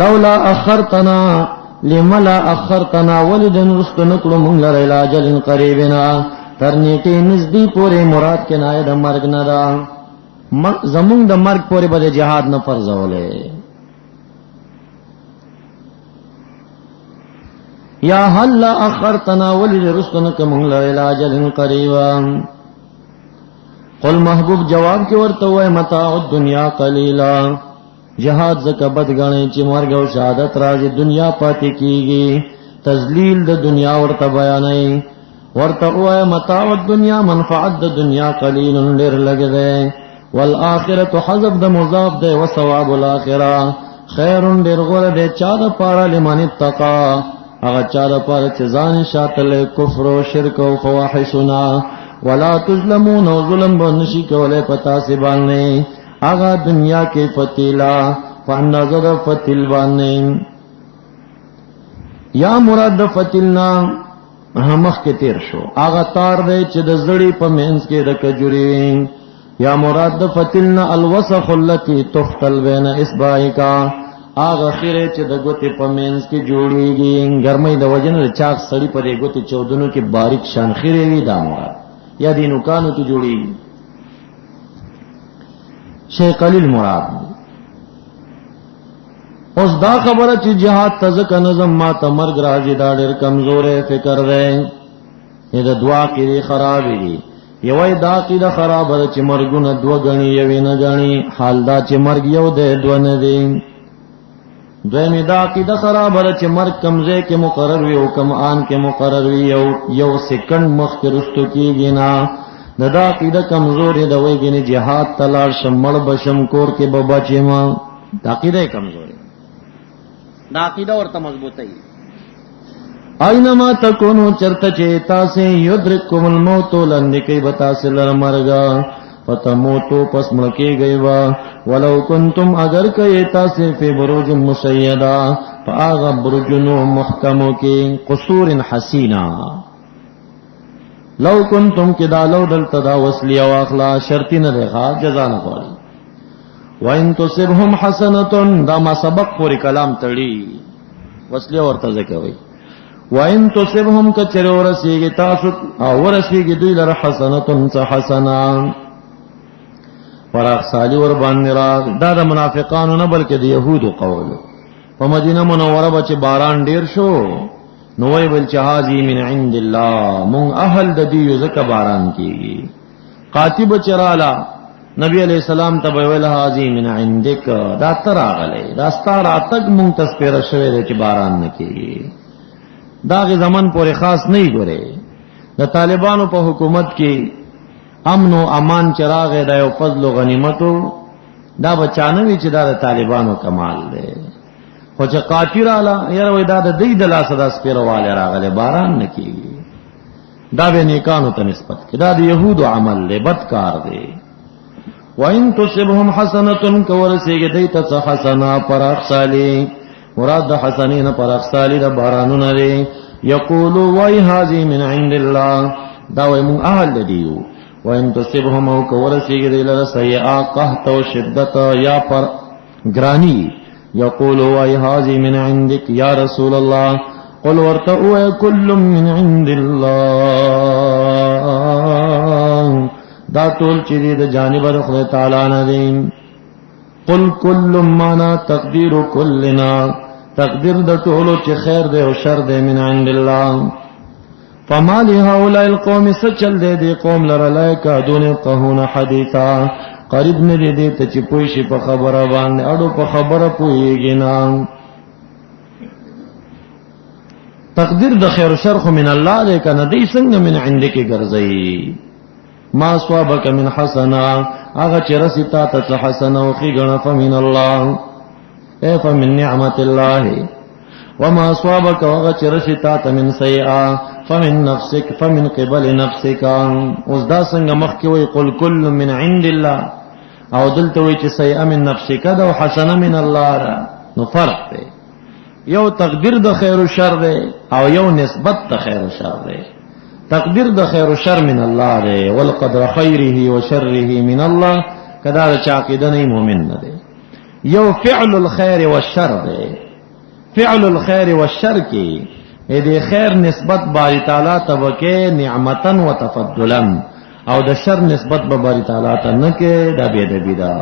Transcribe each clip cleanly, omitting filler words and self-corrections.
لولا اخرتنا لملا اخرتنا ولدن رستنکلو مونږ لره اجل قریبنا تر نیټه نزدې پورې مراد کنایه د مرګ نه ده زمونږ د مرګ پورې به جهاد نه فرضولې یا هل اخرتنا ولد رستنک مونږ لره اجل قریبا قل محبوب جواب کې ورته وای متاع الدنیا قلیلا جهاد زکه بد غنی چې مرګ او شهادت راځي دنیا پاتې کیږي تذلیل د دنیا ورته بیانای ورته وای متاع الدنیا منفعت د دنیا قلیل ډیر لګي والآخرة حذف د مضاف ده وثواب الاخره خیر ډیر غوړه ده چا د پاره لمن اتقا هغه چا د پاره چې ځان شاتل کفر او شرک او فواحشنا ولا تظلمون ظلم بنشي کوله پتا سی باندې هغه دنیا کې فتیلا فنظر فتیل باندې یا مراد فتیلنا مخ کې تیر شو هغه تار دی چې د زړی په مینس کې د کجوري یا مراد فتیلنا الوسخ التي تفتل بین اصبعیکا هغه خیره چې د ګوتې په مینس کې جوړیږي ګرمۍ د وجنه چاک سړی په دې ګوتې چودنو کې باریک شان خیره وي دا مراد یا دینو کانو کې جوړیږي شیء قلیل مراد اوس دا خبره چې جهاد تزک نظم ما تمرګ راځي دا ډېر کمزورې فکر دی دا دعا کې خراب دي یوې دا کې دا خراب ده چې مرګونه دوه غني یوې نه غني حال دا چې مرګ یو دی دوه نه دی دویمه دا کې دا خراب ده چې مرګ کمزې کې مقرر وي او کم آن کې مقرر وي یو سکند مخ کې رستو کېږي نه دا عقیده کمزورې ده وایي ګنې جهاد تلار شمړ بشم کور کې بابا چې ما دا عقیده کمزورې دا عقیده ورته مضبوطه ای اينما تکونو چرته چې تاسو یدرککم الموت لنکي بتا سره مرګا فتموتو پس مړکې گئی وا ولو کنتم اگر کئ تاسو په بروج مشیدا فاغ برجنو محکمو کې قصور حسینا لو کنتم کدا لو دلتا دا وصلی او اخلا شرطی ندخوا جزا نقولی وَإِن تُصِبْهُمْ حَسَنَةٌ دا ما سبق پوری کلام تڑی وصلی ورطا ذکروی وَإِن تُصِبْهُمْ کچر ورسیگی تاسو او ورسیگی دوی لر حسنتن سا حسنا فراغ سالی وربان نراغ دا دا منافقانو نبلکه دا یهودو قولو پا مدینه منوره بچ باران دیر شو نووی بالچهازی من عند اللہ مونگ اہل دا دیو زکا باران کیگی قاتب چرالا نبی علیہ السلام تبویل حازی من عندک دا تر آغلے دا ستار آتک مونگ تسپیر شوی دے چی باران نکیگی دا غی زمن پوری خاص نہیں گرے دا طالبانو پا حکومت کی امن و امان چراغ دا یو فضل و غنیمتو دا بچانوی چی دا طالبانو کمال دے خو چې قاطی رااله یاره وای دا د دې د لاسه د سپیرواله راغله باران نکېږي دا به نیکانو ته نسبت کې دا د يهودو عمل له بدکار دی وَإِن تُصِبْهُمْ حَسَنَةٌ كَوَرَسِيگِ دیتا څه حسنا پرخصالی مراد د حسنین پرخصالی د بارانونه لري یقولوا وای هذه من عند الله دا وای مون اهل دیو وَإِن تُصِبْهُمْ كَوَرَسِيگِ دیلر سیئا قحط و شدت یا پر گرانی یقولوا وای هذه من عندك یا رسول الله قل ورتئوا كل من عند الله دا ټول چې د جانب د خدای تعالی نه دي قل كل معنا تقدير كلنا تقدیر د ټولو چې خیر دی او شر دی من عند الله فما لهؤلاء القوم سچل دی قوم لره لایکا دون قهون حدیثا قریب نه دی ته چې پوي شي په خبره باندې اړو په خبره پويږي نه تقدیر د خیر او شر خو من الله دی کنه دی څنګه من عندك ګرځي ما صوابك من حسنه هغه چې رسیتا ته حسنه او خيغه فمن الله اي فمن نعمت الله وما صوابك هغه چې رسیتا ته من سيئه فمن نفسك فمن قبل نفسك اوس دا څنګه مخ کې وي قل كل من عند الله او دلته وي چې سيئه من نفسك دا او حسنه من الله نو فرق دی یو تقدیر د خیر او شر دی او یو نسبت د خیر او شر دی تقدیر د خیر او شر من الله دی والقدر خیره و شره من الله کدا چې عقیده نه مؤمن نه دی یو فعل الخير والشر دی. فعل الخير والشر کی دې خیر نسبت باری تعالی ته وکې نعمتا و تفضلا، او د شر نسبت به باری تعالی ته نه کې دا بے ادبی ده.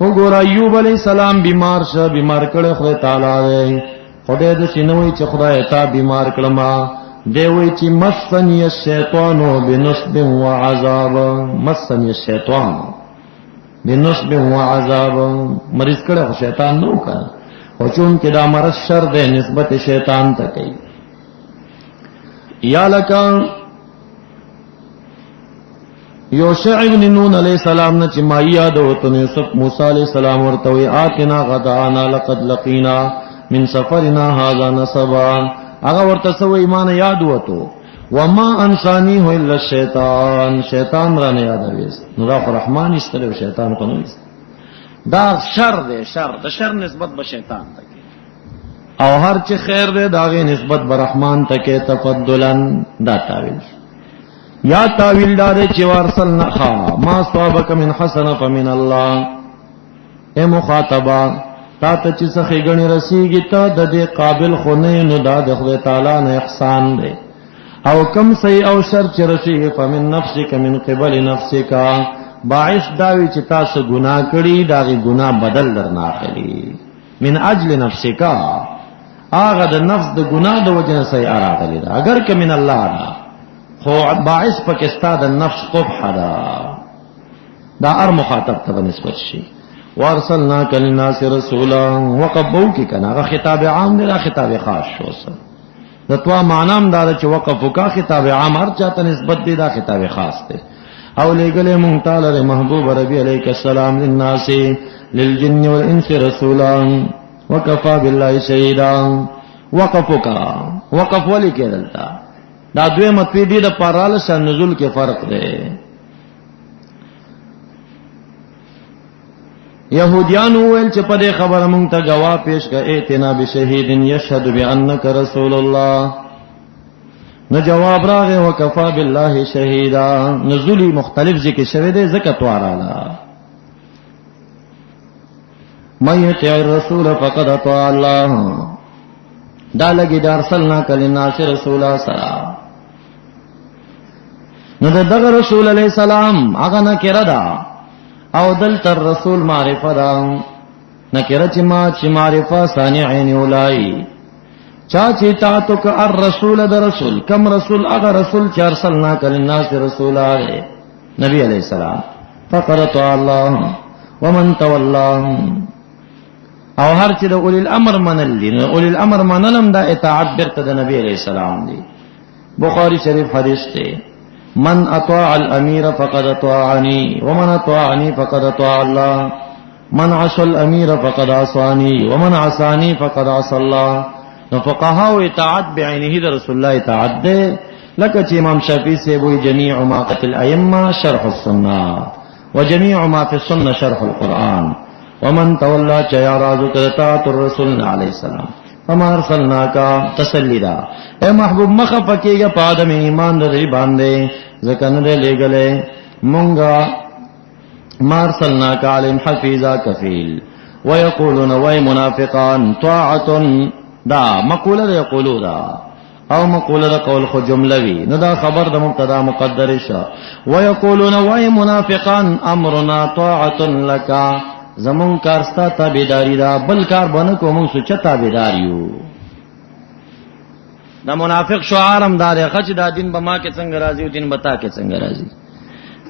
وګور ایوب علیہ السلام بیمار شو، بیمار کړه خدای تعالی، خدای د سینوي چې خدای ته بیمار کړما، دی وی چې مسنی الشیطان بنصب وعذاب، مسنی الشیطان بنصب وعذاب، مریض کړه شیطان نو کا، او چون کې دا مرض شر دی نسبت شیطان ته کوي. یا لکه یوشع ابن نون علیہ السلام نه چې ما یاد وته یوسف موسی علیہ السلام ورته وی آتنا غدانا لقد لقینا من سفرنا هذا نصبا، هغه ورته سو ایمان یاد وته وما انسانی هو الا الشیطان، شیطان را نه یادوي، نو دا رحمان استلو شیطان کو نه، دا شر دی، شر د شر نسبت به شیطان ته، او هر چې خیر دی داغه نسبت به رحمان ته کې تفضلا. دا تعویل یا تعویل دار چې ورسلنا خا ما صابک من حسنه فمن الله، اے مخاطبہ تا ته چې څه غنی رسیږي ته د دې قابل خو نه، نو دا د خدای تعالی نه احسان دی. او کم سی او شر چې رسیږي فمن نفسک من قبل نفسک، باعث داوی چې تاسو ګناه کړی داغه ګناه بدل درنه اخلي، من اجل نفسک، هغه د نفس د ګناه د وجه سي اراغلی دا، اگر که من الله دا خو باعث پکستا د نفس قبح دا، دا ار مخاطب ته نسبت شي. وارسلناک للناس رسولا، وقبو کی کنا هغه خطاب عام دی، دا خطاب خاص شو سره د توا معنام دا چې وقفو کا خطاب عام هر چاته نسبت دی، دا خطاب خاص دی. او لګلې مونږ تعالی محبوب ربی علیک السلام للناس للجن والانس رسولا وکفى بالله شهیدا. وقفو کا وقف ولی کېدلتا دا دوی مطلب دی د پاراله شان نزول کې فرق دی. یهودیانو ویل چې په دې خبره مونږ ته گواه پیش کړه، ائتنا بشهید یشهد بانک رسول الله، نو جواب راغی وکفا بالله شهیدا. نزولی مختلف ذکر شوی دی ذکر توارالا، من یطع الرسول فقد اطاع الله، دا لګی دار سلنا کلناس رسولا سرا، نو دغه رسول علیہ السلام هغه نکره دا، او دلتر رسول معرفه دا، نکره چې معرفه صانعین اولای، چا چې تاسو ک الرسول در رسول، کم رسول هغه رسول چې ارسلنا کلناس رسولا دی نبی علیہ السلام، فقد اطاع الله ومن تولى، او هر چې د اولی الامر منل دي، اولی الامر منلم دا اطاعت برته د نبی علیہ السلام دی. بخاری شریف حدیث دی، من اطاع الامیر فقد اطاعنی ومن اطاعنی فقد اطاع الله، من عصى الامیر فقد عصانی ومن عصانی فقد عصى الله. نو فقهاو اطاعت بعینه د رسول الله اطاعت ده، لکه چې امام شافعی سے وی جميع ما قتل الائمه شرح السنه وجميع ما في السنه شرح القرآن، ومن تولى چیا رازو کرتا الرسول علیہ السلام فما ارسلناکا تسلیدا. اے محبوب مخفکیگا پادم ایمان در باندے زکن دے لے گلے مونگا ما ارسلناکا علیم حفیظا کفیل. ویقولون وی منافقان طاعت دا مقولہ دا یقولو دا او مقولہ دا قول خود جملوی نو دا خبر دا مبتدا مقدر شا. ویقولون وی منافقان امرنا طاعت لکا، زمون کارستا تابیداری دا، بل کار بنکو مون سوچا تابیداریو. دا منافق شعارم داره خچ دا دین بما کے څنګه راضی او دین بتا کے څنګه راضی.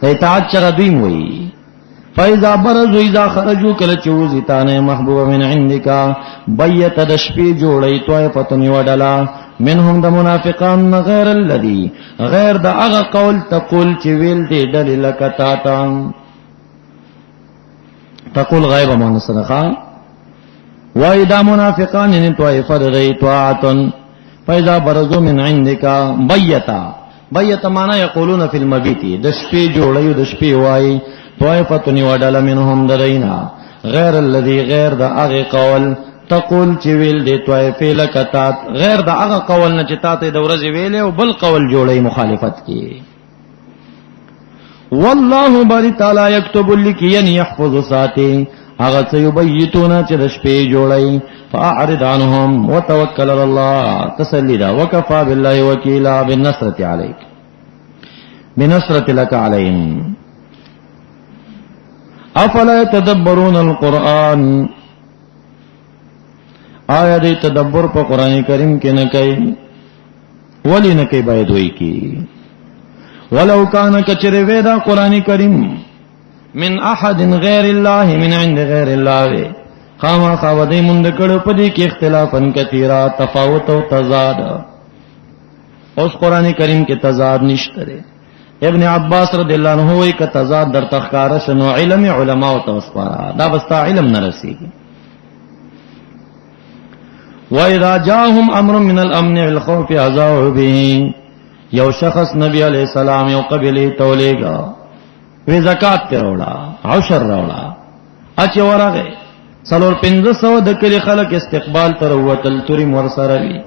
اطاعت چر دویم وی فاذا برزوا اذا خرجوا کل چوزتانه محبوب من عندك بیت دشپی جوړی طائفتن وډلا منهم د منافقان غیر الذي غیر دا هغه قول تقول چې ویل دی دلیل لکتا تا تقول غیب من صدقا واذا منافقان ان طائفه ری طاعتن فاذا برزوا من عندك بیت معنا یقولون فی المبیت دشپی جوړی دشپی وای طائفتن وډلا منهم درینا غیر الذي غیر دا هغه قول تقول چې ویل دی طائفه لکتا غیر دا هغه قول نه چې تاسو د ورځې ویلې او بل قول جوړی مخالفت کی. والله باری تعالی یكتب لکی یحفظ ساتی هغه څه یبیتون چې د شپې جوړي فاعرض عنهم وتوکل علی الله تسلی دا وکفى بالله وکیلا بالنصرة علیک بنصرة لك علیهم افلا يتدبرون القرآن آیا دې تدبر په قران کریم کې نه کوي ولی نه کوي باید وایي کی ولو کان کچره ودا قران کریم من احد غیر الله من عند غیر الله خاما خاودې مونږ کړه په دې کې اختلافن کثیرا تفاوت او تضاد اوس قران کریم کې تضاد نشته ابن عباس رضی الله عنه وایي ک تضاد در تخکار شنو علم علماء او توسپارا دا بستا علم نه رسیږي وَإِذَا جَاءَهُمْ أَمْرٌ مِّنَ الْأَمْنِ وَالْخَوْفِ أَذَاعُوا بِهِ یو شخص نبی علیہ السلام یو قبیله تولیگا وی زکات ته وړا عشر راوړا اچ ورغه څلور 1500 د کلی خلک استقبال تر وتل توري مور سره وی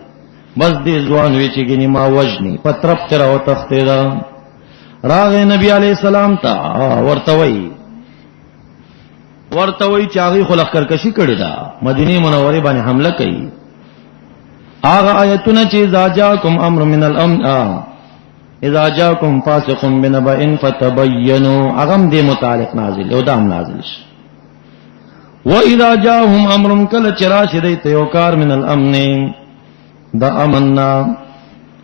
بس دې ځوان وی چې ګنی ما وجنی پترپ تر او تختیدا راغه نبی علیہ السلام ته ورتوي چاغي خلق کرکشي کړی دا مدینه منوره باندې حمله کوي آغا آیتونه چې اذا جاءکم امر من الامن اذا جاءکم فاسق بنبأ فتبینوا اغم دې متعلق نازل او دام نازل شي واذا جاءهم امر کل چراش دې تیوکار من الامن دا امننا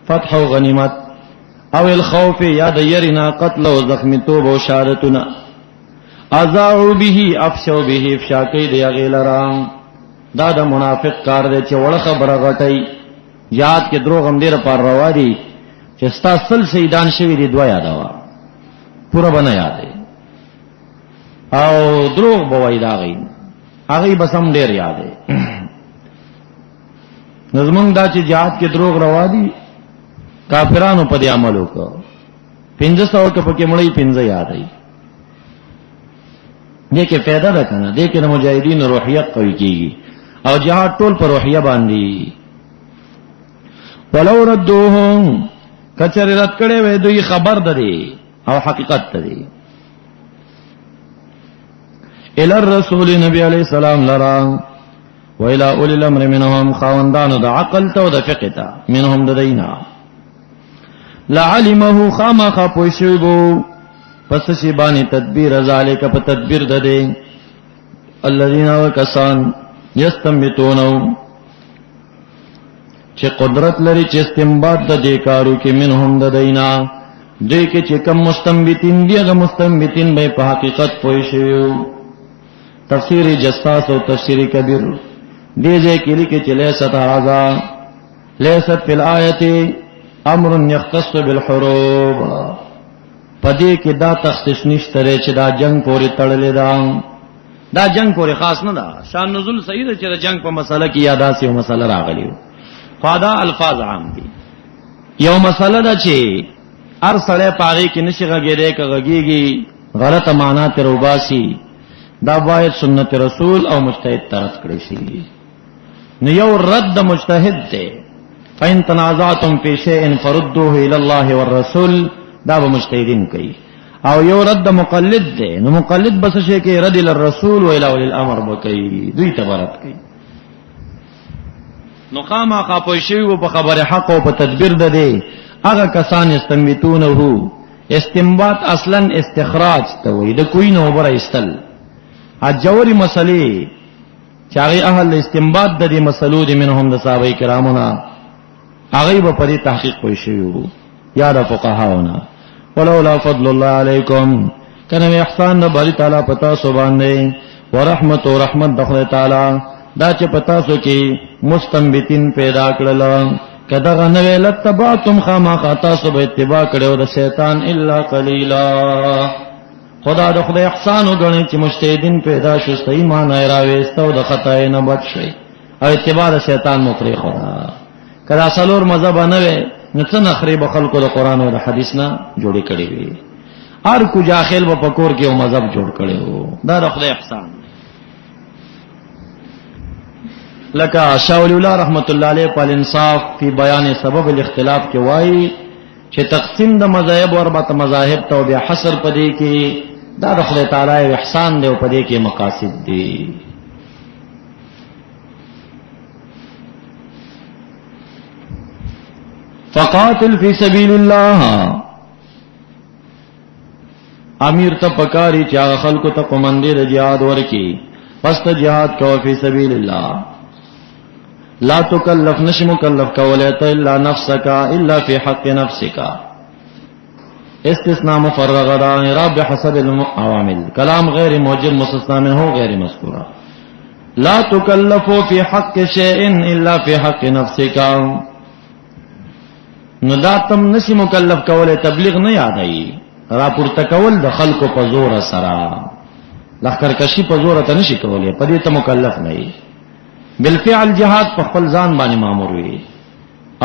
فتح و غنیمت او الخوف یا د يرنا قتل او زخمی توب او شهادتنا اذاعوا به افشوا به افشا کوي دی غیلرام دا د منافق کار دی چې وړه خبره غټي یاد کې دروغ هم ډیر پر روا دي چې ستا سل شهیدان شوی دي دوا یادوا پورا بنا یادې او دروغ بوي دا غي هغه بس هم ډیر یادې نظمون دا چې جهاد کې دروغ روا دي کافرانو په دې عمل وکړو 1500 کې پکې مړی 15 یادې دې کې پیدا ده کنه دې کې د مجاهدین روحیه قوي کیږي او جهاد ټول پر روحیه باندې ولو ردوهم کچره رد کړي وې دوی خبر ده دي او حقیقت ده دي الى الرسول نبی علیہ السلام لرا و الى اولي الامر منهم خواندان د عقل ته او د فقه ته منهم د دینا لعلمه خامخ پوښیبو پس شی باندې تدبیر ذالک په تدبیر ده دي الذين وكسان یستنبتون چې قدرت لري چې استنباط د دې کارو کې منهم د دینا دې کې چې کوم مستنبتین دي هغه مستنبتین به په حقیقت پوه شي تفسیر جساس او تفسیر کبیر دې ځکه لیکي چې لیست هذا لیست فی الآیه امر یختص بالحروب پدې کې دا تخصیص نشته چې دا جنگ پورې تړلې ده دا جنگ پورې خاص نه ده شان نزول صحیح ده چې جنگ په مسله کې یاداسي او مسله راغلی فادا الفاظ عام دي یو مسله ده چې هر سړی پاره کې نشي غږیږي کغږیږي غلطه معنا تر وباسي دا باید سنت رسول او مجتهد طرف کړی شي نو یو رد مجتهد ده فین تنازعتم فی شیء فردوه الی الله والرسول دا به مجتهدین کوي او یو رد مقلد ده نو مقلد بس شي کې رد للرسول و الى اولي الامر بکئی دوی تبارک کوي نو قامه خاپوشي او په خبره حق او په تدبیر ده دي هغه کسان استنبتونه استنباط اصلا استخراج ته وي د کوی نو بر ایستل اجوري مسلې چاغي اهل استنباط د دې مسلو دي منهم د صحابه کرامونه هغه په پرې تحقیق کوي شی یا د فقهاونه ولولا فضل الله علیکم کنه احسان د باری تعالی پتا سو باندې ورحمت او رحمت د خدای تعالی دا چې پتا سو کې مستنبتین پیدا کړل کدا غنوی لتبعتم خما خطا سو به اتباع کړو د شیطان الا قلیلا خدا د خدای احسان وګڼي چې مجتهدین پیدا شو صحیح معنی راويستو د خطا نه بچ شي او اتباع د شیطان مفری خدا کدا سلور مذهب نه وي نڅنه خریب خلکو د قران او د حدیث نه جوړی کړی وي هر کو جاهل و پکور کې مذهب جوړ کړي وو دا د خدای احسان لکه شاول الله رحمت الله علیه په انصاف فی بیان سبب الاختلاف کې وایي چې تقسیم د مذاهب او اربعه مذاهب ته بیا حصر پدې کې دا د خدای تعالی احسان دی او په دې کې مقاصد دي. فقاتل فی سبیل الله، امیر ته پکاري چې هغه خلکو ته قومندې د جهاد ورکی، پس ته جهاد کوه فی سبیل الله. لا تکلف، نشی مکلف کولی ته الا نفسک الا فی حق نفسک، استثناء مفرغ دا اعراب بحسب العوامل، کلام غیر موجب مستثنى منه غیر مذکورہ. لا تکلف فی حق شیء الا فی حق نفسک، نو دا تم نشی مکلف کولی تبلیغ نه یادای، را پورته کول د خلکو په زور سره، لخرکشی په زور ته نشي کولی، په دې ته مکلف نه یې. بالفعل جهاد په خپل ځان باندې مامور وي،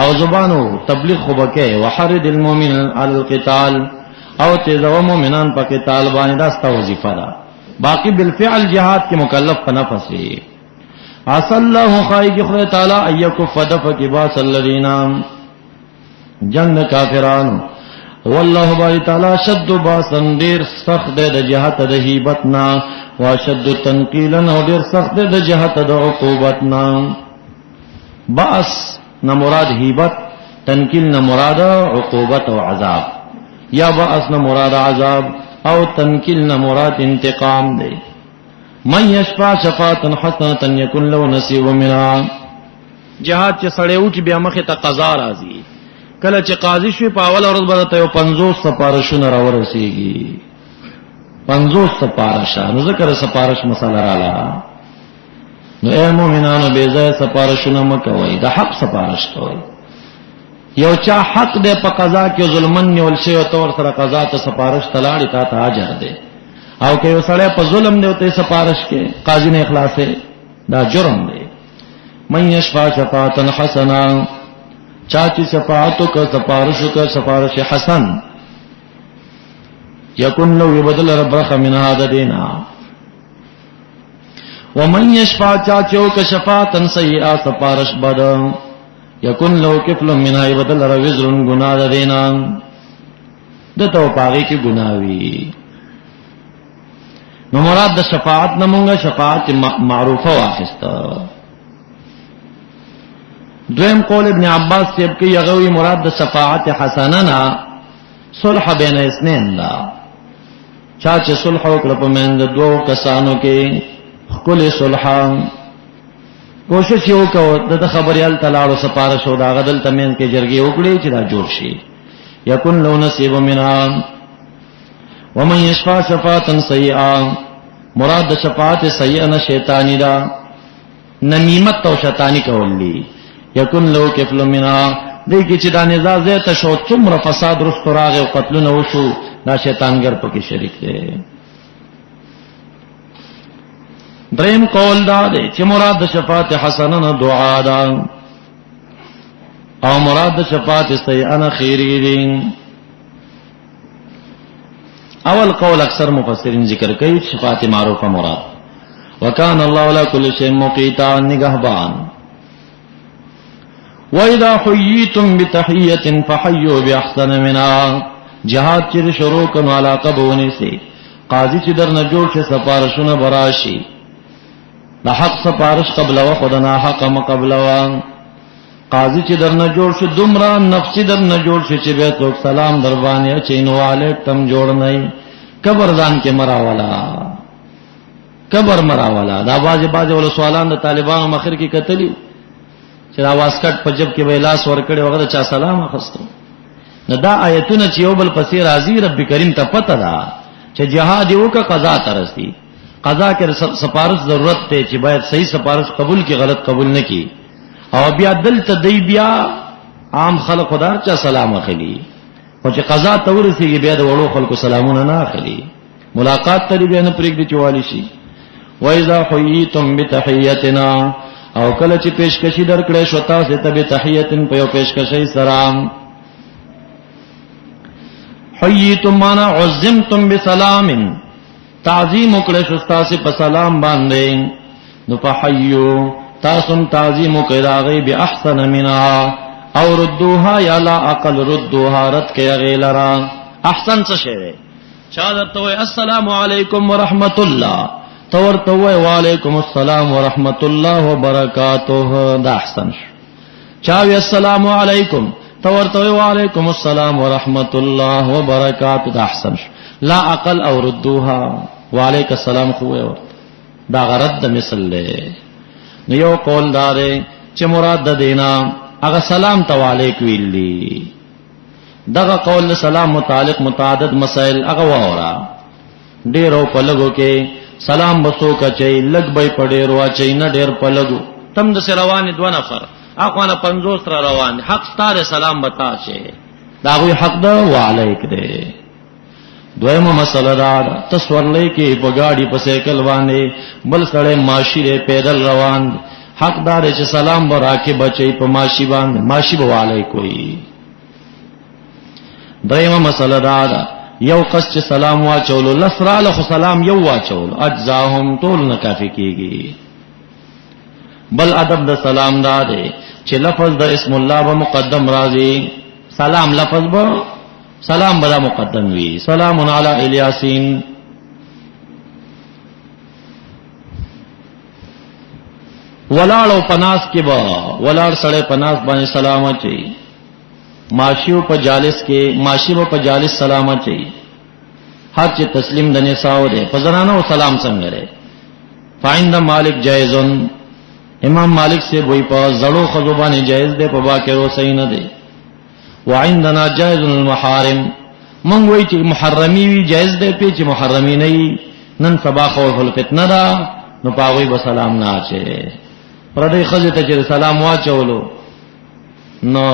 او زبانو تبلیغ خو بکې، وحرد المؤمن علی القتال، او تیزو مؤمنان په قتال باندې، دا ستا وظیفه ده. باقی بالفعل جهاد کې مکلف په نفس وي. عسى الله خایق خدای تعالی ایکف دفق باس الذین، جنگ کافرانو، والله باری تعالی شد باسن، دیر سخت د جهت د هیبتنا، واشد تنقیلا، او دیر سخت د جهت د عقوبتنا. باس نہ مراد ہیبت، تنکیل نہ مراد عقوبت و عذاب، یا باس نہ مراد عذاب او تنکیل نہ مراد انتقام دے. من یشفع شفاعتا حسنتا یکن له نصیب منها، جهاد چې سړی وټ بیا مخه ته قضا راځي، کله چې قاضي شوی په اول ورځ باندې ته 50 سپارښونه راورسیږي، 50 سپارښ، نو ذکر سپارښ مسله رااله. نو اے مومنانو بے ځای سپارښونه مکوئ، د حق سپارښ کوئ. یو چا حق دے په قضا کې ظلمن نیول شي او تور سره قضا ته سپارښ تلاړي، تا ته اجر دی. او که یو سړی په ظلم دی او ته سپارښ کې قاضي نه اخلاصې، دا جرم دی. من یشفع شفاعتا حسنا، چا چې شفاعت کو سپارښ کو سپارښ حسن، یکن لو یبدل رب رخ من هذا دینا. ومن یشفع چاچو کا شفاعتا سیئا سپارش بد، یکن لو کفل منها یبدل روزر گناہ دینا، دتو پاگی کی گناوی. نو مراد دا شفاعت نمونگا شفاعت معروفہ واخستا. دویم قول ابن عباس سیب کی یغوی مراد دا شفاعت حسننا صلح بین اسنین دا، چاچ صلح وکړه مند دو کسانو کې کل صلح، کوشش یو کو د خبریال تلاړو سپارښ او دا غدل تمن کې جرګي وکړي چې دا جوړ شي. یکن لو نصیب منها. ومن یشفع شفاعتا سیئا، مراد د شفاعت سیئه نه شیطانی دا، نمیمت او شیطانی کول دي. یکن لو کفل منها، دې کې چې دا نزاع زه شو څومره فساد رستو راغ او قتلونه وشو، دا شیطانګر پکې شریک دی. دریم قول دا دی چې مراد د شفاعت حسنه نه دعا ده، او مراد د شفاعت سیئه نه خیری دی. اول قول اکثر مفسرین ذکر کوي شفاعت معروفه مراد، وکان الله علی کل شیء مقیتا، نگہبان. وَإِذَا حُيِّيتُم بِتَحِيَّةٍ فَحَيُّوا بِأَحْسَنَ مِنْهَا، جهاد چې شروع کړو علاقه بونی سي، قاضي چې در نه جوړ شي سپارښونه براشي، د حق سپارښ قبل او خدنا حق مقبل وا. قاضي چې در نه جوړ شي دومره نفسي در نه جوړ شي چې به تو سلام در باندې چینواله تم جوړ نه، قبر ځان کې مراوالا، قبر مراوالا. دا باز ول سوالان د طالبانو مخر کې کتلی چې دا واسکټ په جب کې ویلاس ور کړي وغه چا سلام اخستو. نو دا آیتونه چې یو بل پسې راځي، رب کریم ته پته ده چې جهاد یو کا قضا ترسي، قضا کې سپارښ ضرورت ته چې باید صحیح سپارښ قبول کی، غلط قبول نه کی. او بیا دلته دی بیا عام خلق خدار چا سلام اخلي، او چې قضا ته ورسیږي بیا د وړو خلکو سلامونه نه اخلي، ملاقات ته بیا نه پرېږدي چې والی شي. وَإِذَا حُيِّيتُم بِتَحِيَّةٍ، او کله چې پیشکشي درکړې شو تاسو ته به تحیتن په یو پیشکشي سلام. حییتم معنا عزمتم بسلام، تعظیم وکړې شو تاسو په سلام باندې. نو فحیو، تاسو تعظیم وکړئ راغی به احسن منها، او ردوها یا لا اقل ردوها، رد کې غیلرا. احسن څه شی دی چا درته وای السلام علیکم ورحمت الله تو ورته وای وعلیکم السلام ورحمت الله وبرکاته، دا احسن شو. چا وی السلام علیکم تو ورته وای وعلیکم السلام ورحمت الله وبرکاته، دا احسن شو. لا اقل او ردوها وعلیک السلام خو ورته، دا غرض د مثل له نو یو قول دار چې مراد د دینا هغه سلام تعالیک ویلی، دغه قول سلام متعلق متعدد مسائل هغه وورا. ډیرو په لګو کې سلام بسو کچي لګ به پډې روا چي نه ډیر په لګو تم د روان دو نفر اخوانه 50 را روان حق ستاره سلام بتا شي دا وی حق ده وعلیک ده. دویمه مسله دا تصورلې کې په گاډي په سایکل باندې بل سړی ماشي له پیدل روان حقدار چې سلام ورکه بچي په ماشي باندې ماشي به وعلیک وي. دویمه مسله دا یو قص چې سلام واچولو لسراله خو سلام یو واچولو اجزاهم ټول نه کافي کیږي. بل ادب د سلام دا دی چې لفظ د اسم الله به مقدم راځي، سلام لفظ به سلام بلا مقدم وی. سلام علی الیاسین، ولاړ او پناس کې با ولاړ سړی پناس باندې سلام اچي، ماشیو په جالس کې ماشی په جالس سلام اچي. هر چې تسلیم د نساو ده په زنانو سلام څنګه لري. فایند مالک جایزن، امام مالک سے وہی په زړو خزبانه جایز ده، په باکرو صحیح نه ده. وعندنا جائز المحارم، من وی چې محرمی وی جائز ده، په چې محرمی نه وي نن سبا خوف الفتنه ده نو پاوی به سلام نه اچي. پردې خزه ته چې سلام واچولو نو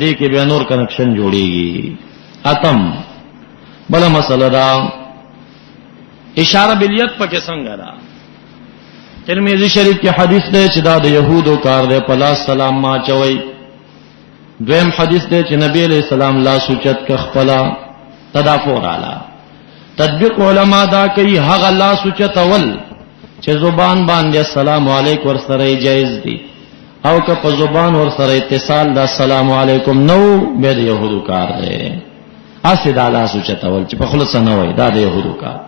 دې کې به نور کنکشن جوړيږي. اتم بل مسله دا اشاره بالیت پکې څنګه ده. ترمذی شریف کې حدیث ده چې دا د يهودو کار ده، پلاس سلام ما چوي. دویم حدیث ده چې نبی علیہ السلام لا سوچت کا خپلا تدافع اعلی تطبیق علما دا کوي هغه لا سوچت اول چې زبان باندې السلام علیکم ور سره جایز دي او که په زبان ور سره اتصال دا السلام علیکم نو به د يهودو کار ده. اسی دا لا سوچت اول چې په خلص نه وای دا د يهودو کار.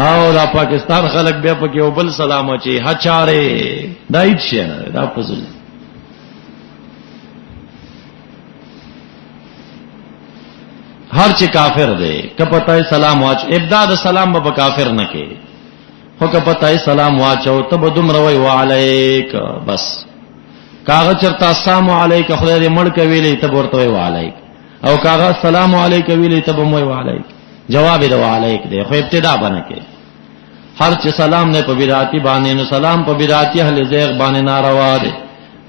او دا پاکستان خلک بیا په کې وبل سلام اچي هچاره دا هیڅ شي نه دا فضل. هر چې کافر دی کپتای سلام واچ ابدا د سلام به کافر نه کې خو کپتای سلام واچو ته به دوم روي وعلیک بس کاغه چرتا السلام علیک خدای دې مړ کوي ته ورته وعلیک او کاغه السلام علیک ویلی ته به مو وعلیک جواب دی وعلیک دی خو ابتدا باندې کې هر چې سلام نه په بدعتي باندې نو سلام په بدعتي اهل زیغ باندې ناروا دي.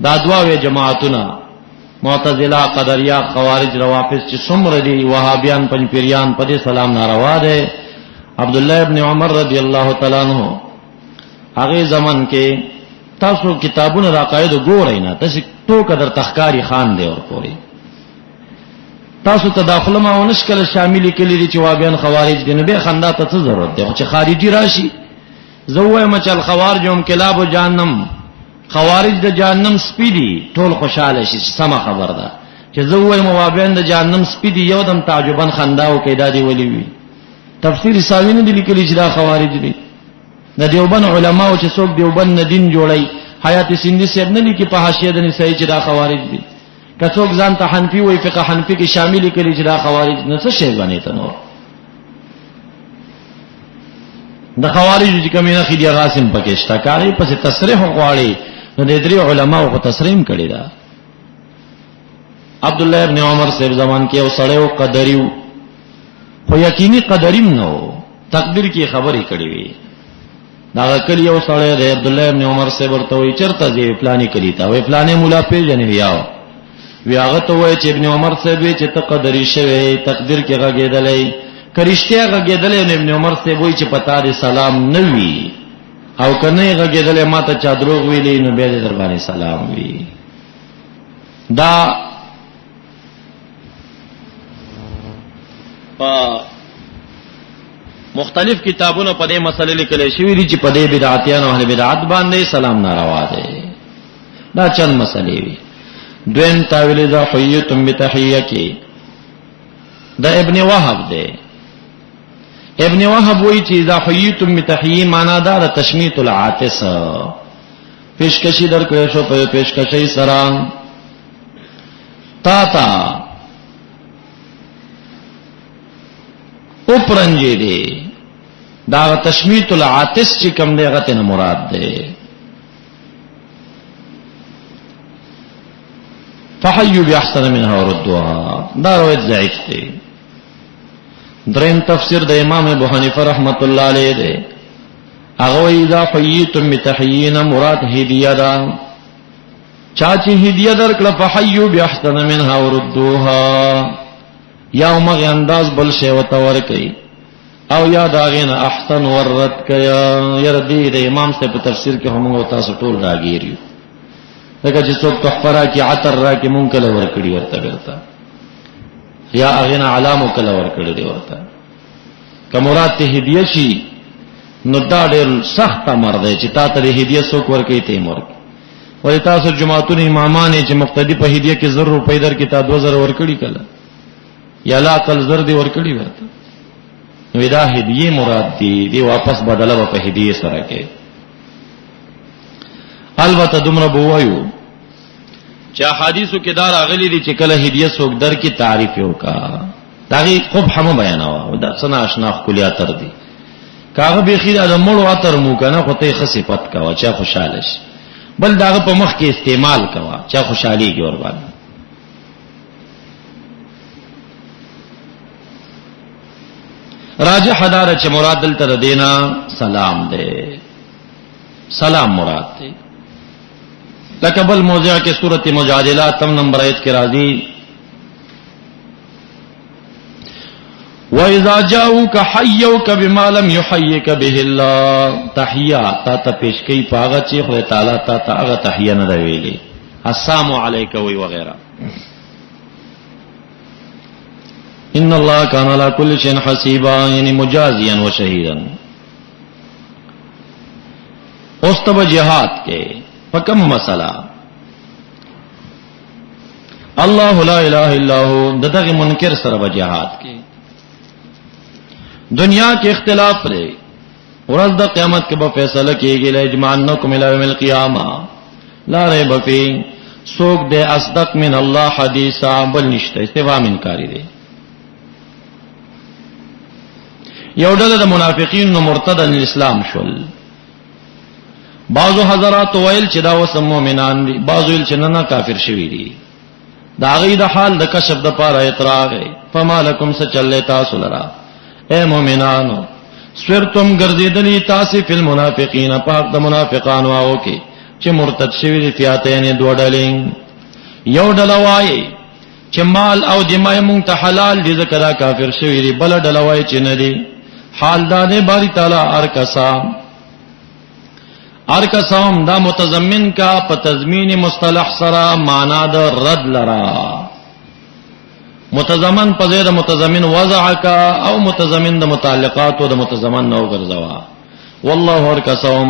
دا دواوی جماعتونه معتزله قدریه خوارج روافض چې څومره دي وهابیان پنځپیریان په دې سلام ناروا دي. عبد الله ابن عمر رضی الله تعالی عنہ هغه زمن کې تاسو کتابونه راقاید ګورئ نه تاسو ټوک در تخکاری خان دی اور پوری تاسو تداخله ما ونش کله شامل کړي دي چې وهابیان خوارج دي نه به خندا ته څه ضرورت دی چې خارجي راشي زوه مچل خوارجوم کلاب جهنم خوارج د جهنم سپیدي ټول خوشاله شي سما خبر ده چې زوه موابین د جهنم سپیدي یو دم تعجبن خندا او کیدا دی ولي وي. تفسیر ساوینه دي لیکلي چې دا خوارج دي. د دیوبند علماء چې څوک دیوبند دین جوړي حیات سیندی صاحب نه لیکي په حاشیه د نسائی چې دا خوارج دي. که څوک ځان ته حنفي وای فقہ حنفي کې شامل کړي چې دا خوارج نه څه شی باندې ته نو د خوارج چې کمینه خې دی غاسم پکې شتا کاری پس تصریح غواړي نو د درې علماء خو تسلیم کړي دا. عبد الله ابن عمر صاحب زمان کې او سړیو قدریو خو یقیني قدریم نو تقدیر کی خبرې کړې وي. دا کلی یو سړی دی عبد الله ابن عمر صاحب ورته وی چرته دی پلانې کړی تا وی پلانې مولا پیژنې ویاو وی هغه ته وای چې ابن عمر صاحب چې ته قدرې شوی تقدیر کې غږېدلې کرشتیا غږېدلې ابن عمر صاحب وی چې پتا دې سلام نه وی او کنه غږېدلې ماته چا دروغ ویلې نو به دې در باندې سلام وی. دا مختلف کتابونو په دې مسلې لیکل شوی دي چې په دې بدعتيان او اهل بدعت باندې سلام ناروا دي. دا چند مسلې وي. دویم تاویل ذا حیتم بتحیه کې دا ابن وهب دی ابن وهب وی چې اذا حییتم بتحیی معنا دا تشمیت العاطس، پیشکشی در کړې شو په پیشکشی سره تا او پرنجې دی، دا تشمیت العاطس چې کوم دی هغه ته مراد دی. فحیوا باحسن منها وردوها، دا روایت ضعیف دی. دریم تفسیر د امام ابو حنیفه رحمت الله علیه دی، هغه اذا حییتم بتحیین مراد هدیه ده، چا چې هدیه درکړه فحیوا باحسن منها وردوها، یا مغه انداز بل شی وته ورکړي او یا داغین احسن ورد کیا. يردی د امام سے په تفسیر کې هم او تاسو ټول راګیریو، لکه چې څوک تحفه را کې عطر را کې مونږ کله ورکړي ورته ورته، یا اغینا علامو کله ورکړي دی ورته. که مراد ته هدیه شي نو دا ډېر سخت امر دی چې تا ته هدیه څوک ورکړي ته ورکړي. ولې تاسو جماعتونو امامان چې مقتدی په هدیه کې 1,000 روپۍ در کې تا 2,000 ورکړي کله، یا لا کل زر دی ورکړي ورته، نو دا هدیه مراد دی واپس بدله په هدیه سره کې. البته دومره بوایو چې احادیثو کې دا راغلي دي چې کله هدیه څوک در کې تعریف وکا داغي خوب هم بیانوا، دا څنګه آشنا خپل تر دي کاغه به خیر د مړو اتر مو کنه خو ته خصيفت کا چا خوشاله شي، بل داغه په مخ کې استعمال کا چا خوشحالي کې ور باندې. راجح دار چې مراد دلته دینا سلام دی، سلام مراد دی. لکه بل موضوع کې سورۃ مجادلہ تم نمبر 8 کې راځي وَإِذَا جَاءُوكَ حَيَّوْكَ بِمَا لَمْ يُحَيِّكَ بِهِ اللَّهُ، تحیہ تا ته پیش کوي پاغه چې خدای تعالی تا ته هغه تحیہ نه دی ویلي، السلام علیک وی وغیرہ. ان الله کان علی کل شیء حسیبا، یعنی مجازیا و شهیدا. اوس تب جہاد کے فکم مسئلہ اللہ لا الہ الا هو دغه منکر سره جہاد کے دنیا کے اختلاف لے ورځ د قیامت کې به فیصله کیږي، لجمعنکم الی یوم القیامه لا ریب فی، سوق دے اصدق من الله حدیثا، بل نشته استفهام انکاری دی. یو ډله د منافقین نو مرتد عن الاسلام شول، بعضو حضرات ویل چې دا وسم مؤمنان دي، بعضو ویل چې نه کافر شوی دي. دا غي د حال د کشف د پاره اعتراض ہے. فما لکم سچلے تاسو لرا اے مؤمنانو سورتم ګرځیدلی تاسو فل منافقین پاک د منافقانو او کې چې مرتد شوی دي، فیاتین دوه ډلې، یو ډله وایي چې مال او دماء مونږ ته حلال دي ځکه دا کافر شوی دي، بل ډله وایي چې نه دي. حال دا نه باری تعالی ارکسام دا متضمن کا په تضمین مصطلح سرا معنا د رد لرا، متضمن په زید متضمن وضع کا او متضمن د متعلقات او د متضمن نو ګرځوا. والله ارکسام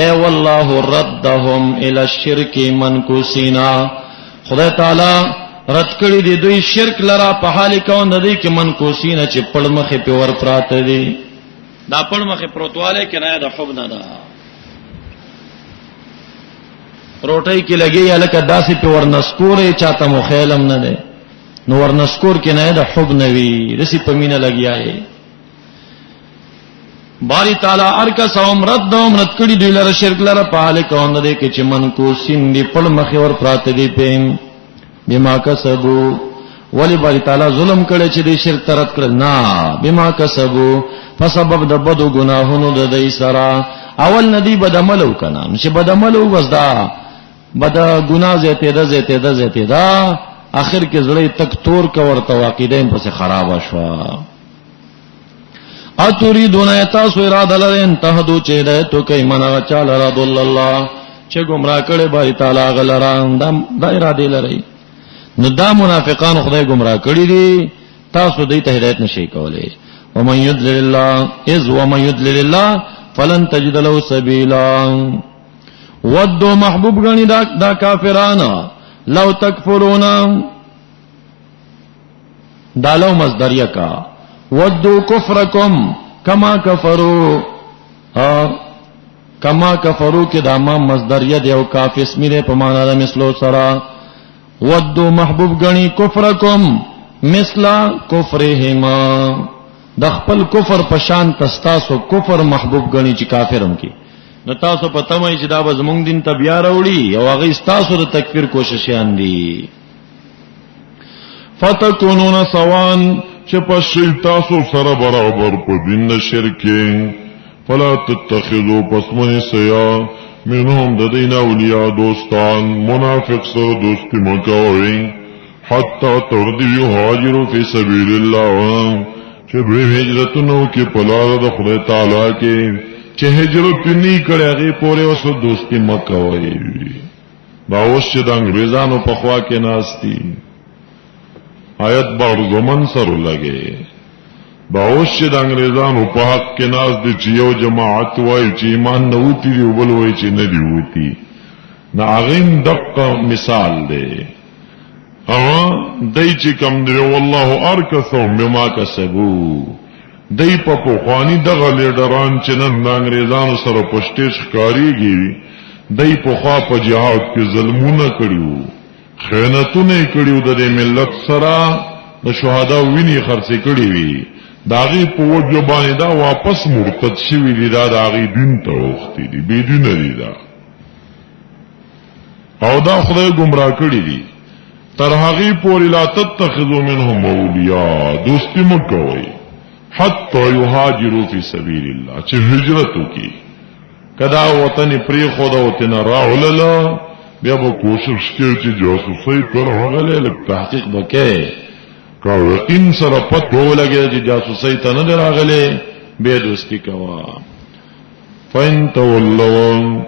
اے والله ردهم الى الشرك منکوسینا، خدای تعالی رد کړی دی دوی شرک لرا په حال کون د دې کې منکوسینا چې پړ مخه په ور پراته دي. دا پړ مخه پروتواله کې نه د حب نه ده، روټۍ کې لګي الکه داسې په ورنسکورې چاته مخیلم نه ده، نو ورنسکور کې نه د حب نوي رسی په مینه لګیاي. باری تعالی ارکا سوم ردهم رد کړي دی لره شرک لره په حال کون د دې کې چې منکوسین دی پړ مخه ور پراته دي په بما کسبو. ولی باری تعالی ظلم کړي چې دې شرک ترت کړ نه، بما کسبو فسبب د بدو گناهونو د دې سره. اول ندی بدعملو کنا چې بدعملو وزدا بد گناہ زیته ده اخر کې زړی تک تور کا ورته واقعین پس خراب شوا. اتریدون تاسو اراده لرین تهدو چې هدایت کوي منا چال رد الله چې گمراه کړي باری تعالی غلران دا اراده لري. نو دا منافقان خدای گمراه کړي دي، تاسو دې ته هدایت نشي کولای. ومن يضلل الله فلن تجد له سبیلا. ودو محبوب غنی دا کافرانا لو تکفرون، دا لو مصدریه کا ودو کفرکم کما کفرو کې دا ما مصدر ید او کاف اسمی ده په معنا د مثلو سره. ودو محبوب غنی کفرکم مثل کفرهما، د خپل کفر په شان تستاسو کفر محبوب غنی چې کافرم کې. نو تاسو په تمه چې دا به زمونږ دین ته بیا راوړي او هغه تاسو د تکفیر کوششیان دي. فتكونون سوان چې په شی تاسو سره برابر په دین شرک. فلا تتخذوا پسمن سیا منهم د دین اولیاء دوستان، منافق سره دوستی مکوئ حتی تردی یهاجروا فی سبیل الله، چې دوی هجرتونو کې په لار د خدای تعالی کې چې هجرت نی کړي هغه پورې اوس دوستی مکوئ. دا اوس چې د انګریزانو په خوا کې ناشتي آیت بارزمن سره لګي. دا اوس چې د انګریزانو په حق کې ناز دي چې یو جماعت وایي چې ایمان نه وتی دی او بل وایي چې نه دی وتی. نه هغه دقه مثال دی. دای چې کم دی والله ارکسهم بما کسبوا. دای په پوخانی دغه لیډران چې نن د انګریزانو سره په سټیج ښکاریږي، دای په خوا په جهاد کې ظلمونه کړیو، خیانتونه کړیو، د ملت سره د شهدا ویني خرڅ کړی وی. داغي په وجه باندې دا واپس مرتد شوی دی، دا داغي دین ته وختي دی، بی دین دی دا، او دا خدای گمراه کړی دی. تر هغه پورې لا تتخذوا منهم اولیاء، دوستی مکوئ حتی یهاجروا فی سبیل الله، چې هجرت وکي. کدا وطن پری خود او تن راولله بیا به کوشش کوي چې جاسوسي پر هغه له تحقیق وکړي. کاو ان سره پته ولګي چې جاسوسي ته نه راغلي به دوستی کوا. فین تولوا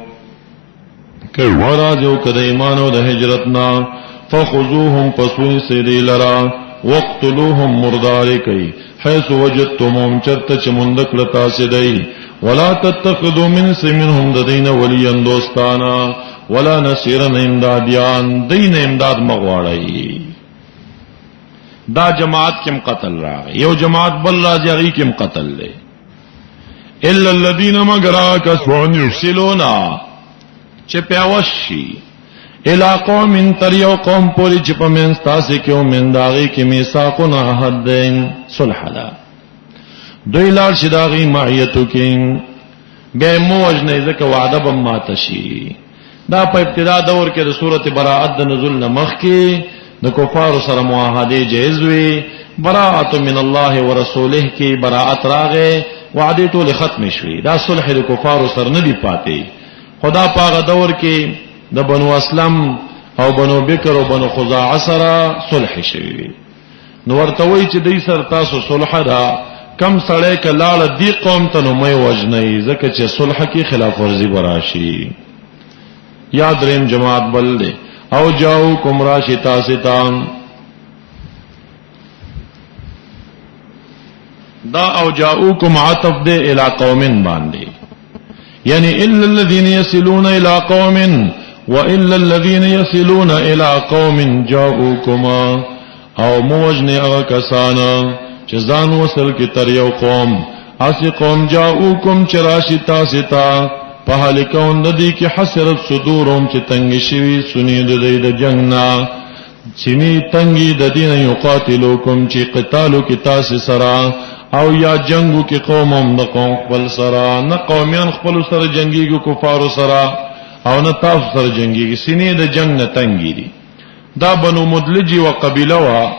که ورازو کده ایمان او د هجرتنا فخذوهم پسونی سیدی لرا وقتلوهم مردار کئی حیث وجدتمهم چرت چمندک لتا سیدی ولا تتخذوا منهم ددین ولیا دوستانا ولا نصیرا امدادیان دین امداد مغواړی. دا جماعت کم قتل راغی، یو جماعت بل راځي هغه کم قتل لے. الا الذين مگر کسوان یرسلونا چې پیاوشي الى قوم تر یو قوم پوری چې په من تاسو کې او من داغي کې میثاقون عهد دین صلح لا دوی لار شداغي معیتو کې به موج نه ځکه وعده به ماتشي. دا په ابتدا دور کې د سورته براءت د نزول نمخ کې د کفار سره معاهده جایز وي. براءت من الله ورسوله کې براءت راغې، وعده ټول ختم شوي. دا صلح د کفار سره نه دی پاتې. خدا پاغه دور کې د بنو اسلم او بنو بکر او بنو خزاعه سره صلح شوی. نو ورته وی چې دای سره تاسو صلح دا کم سړی کلاله دی قوم ته نو مې وجنې ځکه چې صلح کې خلاف ورزي براشي. یاد ریم جماعت بل دی او جاو کوم راشي تاسو ته. دا او جاؤکم عطف دے الى قوم باندې، یعنی الا الذين يصلون الى قوم وإلا الذين يصلون إلى قوم جاءوكما، او موجن اغا کسانا چه ځان وصل کی تر یو قوم، اسی قوم جاءوکم چراشی تاستا پہلکون ددی کی حسرت صدورم چه تنگ شوی سنی ددی د جنگنا سنی تنگی ددین یقاتلوکم چه قتالو کی تاس سرا او یا جنگو کی قومم د قوم خپل سرا، نه قومیان خپل سر جنگی کو کفارو سرا او نه تاسو سره جنگي سینې د جنگ نه تنګي دي. دا بنو مدلجی و قبیله وا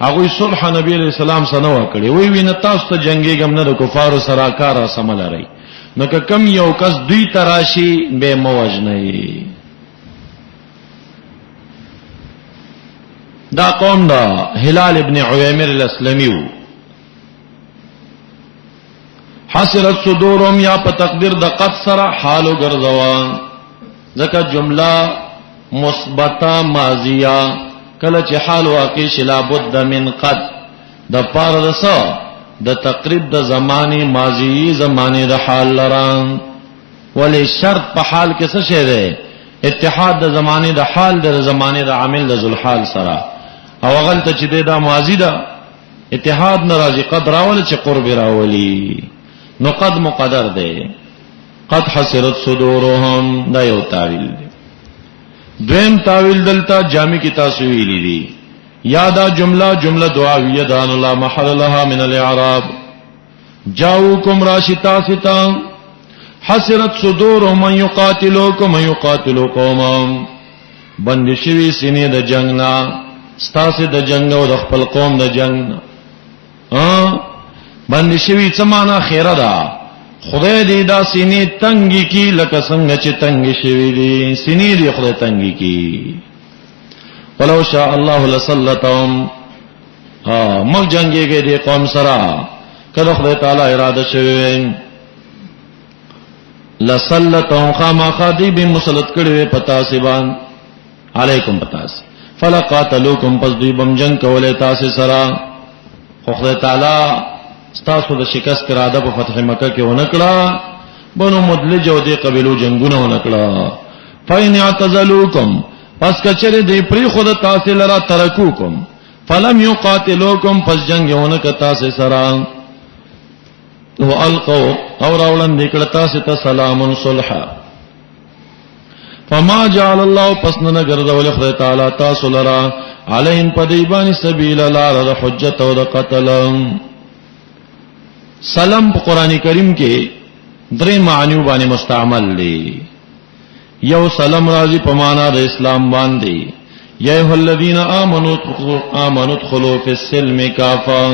هغه صلح نبی علیہ السلام سره وکړي. وی نه تاسو ته جنگي ګم نه د کفارو سره کار سمل لري. نو که کم یو کس دوی تراشی به موجنه. دا قوم دا هلال ابن عویمر الاسلمی حسرت صدورهم یا په تقدیر د قد سره حالو ګرځوان، ځکه جمله مثبته ماضیه کله چې حال واقع شي لابد من قد د پاره رسو د تقریب د زمانه ماضی زمانه د حال لران، ولی شرط په حال کې څه شی دی؟ اتحاد د زمانه د حال د زمانه د عامل د ذل حال سره. او غلطه چې دا ماضی ده اتحاد ناراضی قد راول چې قرب راولي. نو قد مقدر دے قد حسرت صدورهم دا یو تاویل دی. دویم تاویل دلتا جامع کی تاسو ویلی دی یا دا جملہ دعاویہ دان لا محل لها من الاعراب جاؤکم راشتا ستا حسرت صدورهم من یقاتلوکم من یقاتلو قوما بند شوی سینې د جنگ نا ستاسه د جنگ او د خپل قوم د جنگ بند شوی څه معنا خیره ده خدای دې دا سینې تنګي کی لکه څنګه چې تنګي شوی دي سینې دې خدای تنګي کی ولو شاء الله لسلطهم مګ جنگيږي دې قوم سره کله خدای تعالی اراده شوی لسلطهم خامخادی به مسلط کړي پتا سیبان علیکم پتاس فلقاتلوکم پس دوی بم جنگ کوله تاسو سره خدای تعالی ستاسو د شکست اراده په فتح مکه کې ونکړه بنو مدلج او د قبیلو جنگونه ونکړه فین اعتزلوکم پس کچره دی پری خود تاسو لرا ترکوکم فلم یقاتلوکم پس جنگ ونک تاسو سره والقوا اور اولن نکړه تاسو ته سلام صلح فما جعل الله پس نه ګرځول خدای تعالی تاسو لرا علیهم پدیبان سبیل لار حجت او د قتل. سلام په قران کریم کې درې معنی باندې مستعمل دی. یو سلام راځي په معنا د اسلام باندې یا ایه الذین آمنوا ادخلوا فی السلم کافا.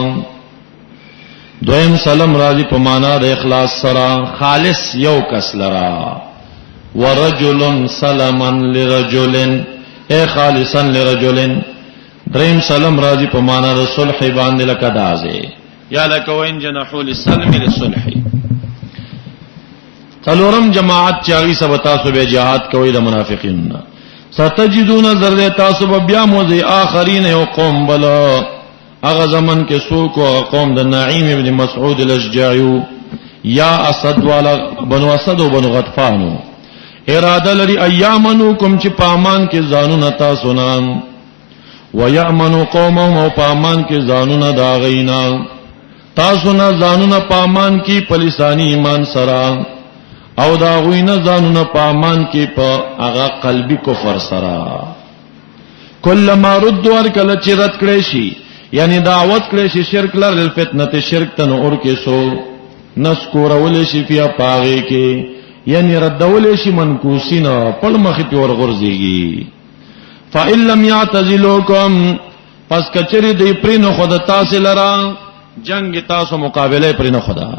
دویم سلام راځي په معنا د اخلاص سره خالص یو کس لرا ورجل سلما لرجل اے خالصا لرجل. دریم سلام راځي په معنا د صلح باندې لکه دازه یا لک وین جنحوا للسلم للصلح. څلورم جماعت چاغي سبتا سو به جهاد کوي د منافقین. ستجدون ذر تاسو بیا موذ اخرین یو قوم بلا اغه زمن کې سوق او قوم د نعیم ابن مسعود الاشجعي یا اسد والا بنو اسد او بنو غطفان اراده لري ايامنوکم چې پامان کې ځانونه تاسو نام ويامنوا قومهم او پامان کې ځانونه دا غینا تاسو نه ځانونه پامان کې پلیسانی ایمان سره او دا غوینه ځانونه پامان کې په هغه قلبي کفر سره. کلمہ رد ور کله چې رد کړي شي یعنی دعوت کړي شي شرک لر فتنه شرک تن اور کې سو نسکور ول شي بیا پاغه کې یعنی ردول شي منکوسینا پړ مخ په ور غرزيږي. فإن لم يعتزلوكم پس کچری دی پرینو خود تاسو لرا جنگ تاسو مقابله پرینو خدا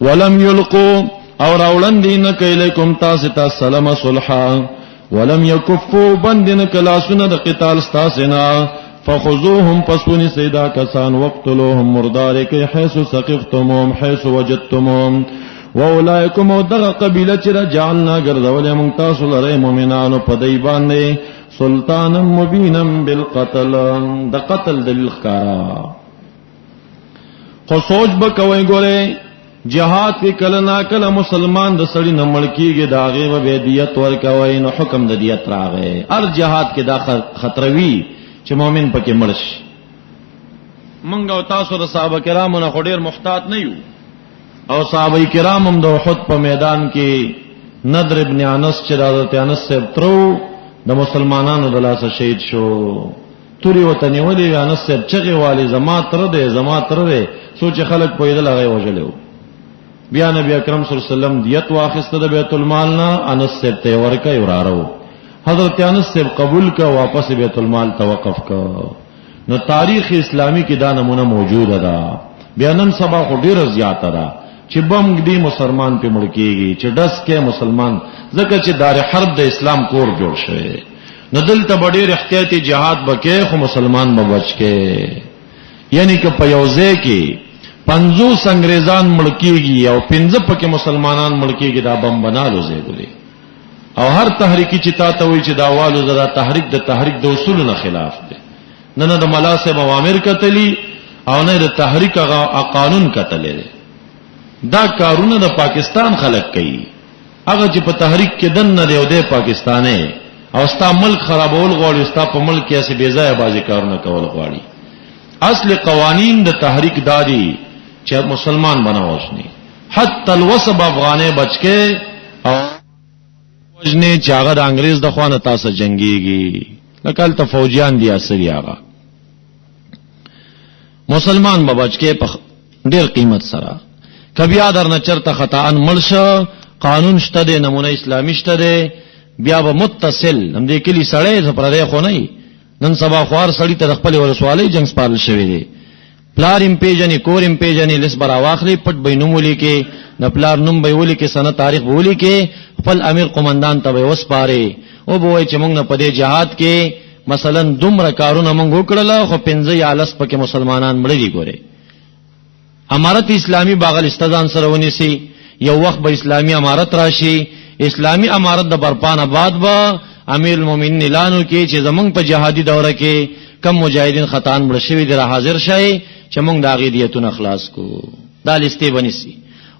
ولم يلقوا اور اولندین کیلکم تاسو ته سلام صلحا ولم يكفوا بندن کلاسن د قتال استاسنا فخذوهم پسونی سیدا کسان وقتلوهم مردار کی حيث ثقفتمهم حيث وجدتمهم واولئکم ودغ قبیله چر جعلنا ګرځول موږ تاسو لره مؤمنانو په دی باندې سلطانا مبینا بالقتل د قتل دلیل ښکارا. خو سوچ بکوي ګوره جهاد کې کله نا کله مسلمان د سړی نه مړ کیږي داغه به دیت ورکوي نو حکم د دیت راغی. هر جهاد کې دا خطروي چې مؤمن پکې مړ شي. منګ او تاسو د صحابه کرامو نه ډېر محتاط نه یو او صحابه کرام هم د احد په میدان کې نضر ابن انس چې حضرت انس سے ترو د مسلمانانو د لاسه شهید شو. توري وطني ولي انس سے چغه والی زما تر دې سوچ خلک په دې لغه وجلو. بیا نبی اکرم صلی الله علیه وسلم دیت واخسته د بیت المال نه انس سے ته ورکه ورارو. حضرت انس سے قبول کا واپس بیت المال توقف کا. نو تاریخ اسلامی کې دا نمونه موجود ده. بیا نن سبا خو ډیر زیاته ده چې بم دی مسلمان په مړ کېږي چې دس کې مسلمان ځکه چې دار حرب د اسلام کور جوړ شوی. نو دلته ډېر احتیاطي جهاد وکړي خو مسلمان به بچ کې. یعنی که په یوځای کې 50 انګريزان مړ کېږي او 15 پکې مسلمانان مړ کېږي دا بم بنالو زیګلي. او هر تحریکی چې تا ته وایي چې دا والو زدا تحریک د اصولو خلاف دی. نه د ملاسب اوامر کتلی او نه د تحریک قانون کتلې. دا کارونه د پاکستان خلک کوي. هغه چې په تحریک کې دن نه دی او د پاکستاني او ستا ملک خرابول غواړي ستا په ملک کې اسې بیځای بازی کارونه کول غواړي. اصل قوانین د تحریک دادي چې مسلمان بناوښني حتی الوسب افغانې بچکه او وجنه چاغه د انګريز د خوانه تاسو جنگيږي لکه ته فوجیان دي اثري هغه مسلمان به بچکه په ډیر قیمت سره کبیا درنه چرته خطا ان ملشه قانون شته د نمونه اسلامي شته د بیا به متصل هم دې کلی سړی زپره خو نه نن سبا خوار سړی ته خپل ورسوالۍ جنگ سپارل شوی دی پلارم پیجنې کورم پیجنې لس برا واخلي پټ بینومولي کې د پلار نوم به ولي کې سنه تاریخ بولی کې خپل امیر قومندان ته وسپاره او به وای چې موږ نه پدې جهاد کې مثلا دومره کارونه موږ وکړل خو 15 یا لس پکې مسلمانان مړ دي ګوره امارت اسلامی باغل استدان سره ونیسي یو وخت به اسلامی امارت راشي اسلامی امارت د برپان آباد با امیر المؤمنین اعلان وکړي چې زمونږ په جهادي دوره کې کم مجاهدین خطان مړ شوی دي را حاضر شي چې موږ د عقیدتونو خلاص کو دا لستی ونیسي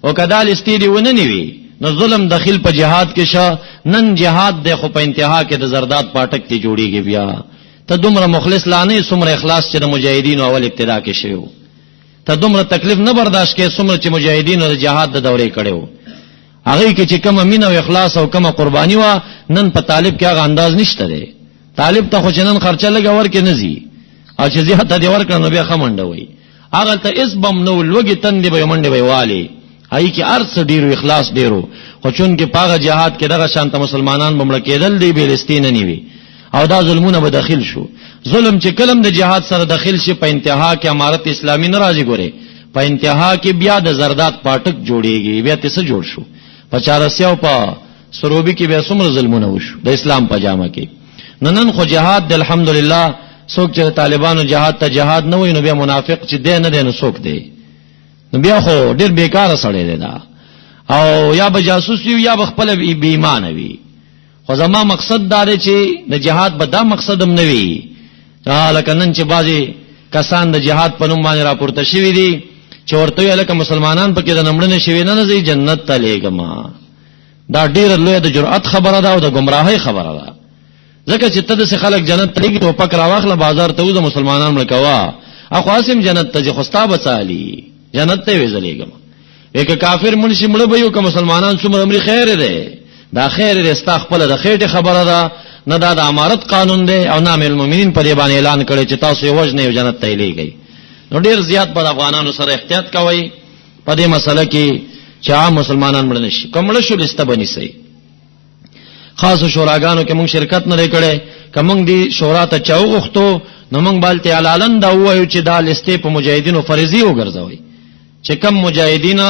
او کدا لستی دی ونه نیوي نو ظلم داخل په جهاد کې شه نن جهاد د خو په انتها کې د زرداد پاټک ته جوړیږي بیا ته دومره مخلص لانه سمره اخلاص چې د مجاهدین اول ابتدا کې شوی ته دومره تکلیف نه برداشت کې سمره چې مجاهدین د جهاد د دورې کړو هغه کې چې کوم مين او اخلاص او کوم قرباني وا نن په طالب کې هغه انداز نشته دی طالب ته خو جنن خرچه لګور کې نزي او چې زیاته دی ورکړ نو بیا خمنډوي هغه ته اسبم نو لوګي تندې به منډه وی والي هاي کې ارث ډیرو اخلاص ډیرو خو چون کې پاغه جهاد کې دغه شانته مسلمانان بمړ کېدل دی بیلستین نیوي او دا ظلمونه به داخل شو ظلم چې کلم د جهاد سره داخل شي په انتها کې امارت اسلامی ناراضي ګوره په انتها کې بیا د زرداد پاټک جوړيږي بیا تاسو جوړ شو په 400 په سروبي کې بیا څومره ظلمونه وشو د اسلام په جامه کې نن خو جهاد د الحمدلله څوک چې طالبانو جهاد ته جهاد نه وای نو بیا منافق چې دی نه دی نو څوک دی نو بیا خو ډیر بیکاره سړی دی دا او یا به جاسوس وي یا به خپل بې ایمان وي خو زما مقصد دا دی چې د جهاد به دا مقصد هم نه وي لکه نن چې بعضی کسان د جهاد په نوم باندې راپورته شوي دي چې ورته ویل که مسلمانان پکې د نمړنې شوي نه ځي جنت ته لېږم دا ډیر لوی د جرأت خبره ده او د گمراهۍ خبره ده ځکه چې ته د خلک جنت ته لېږي ته پک راواخله بازار ته د مسلمانان ملکوا اخو اسیم جنت ته خوستا بچالي جنت ته وځلېږم یک کافر منشي مړ به یو که مسلمانان څومره امر خیر ده دا خیر رستا خپل د خېټه خبره ده نه دا د امارت قانون دی او نام المؤمنین په دې باندې اعلان کړي چې تاسو یو وجنه یو جنت ته لېږئ نو ډیر زیات په افغانانو سره احتیاط کوئ په دې مسله کې چې عام مسلمانان مړ نشي کومړ شو لسته بني سي خاص شوراګانو کې مونږ شرکت نه کړي کوم دي شورا ته چاو غختو نو مونږ بالته علالن دا وایو چې دا لسته په مجاهدینو فرضي وګرځوي چې کم مجاهدین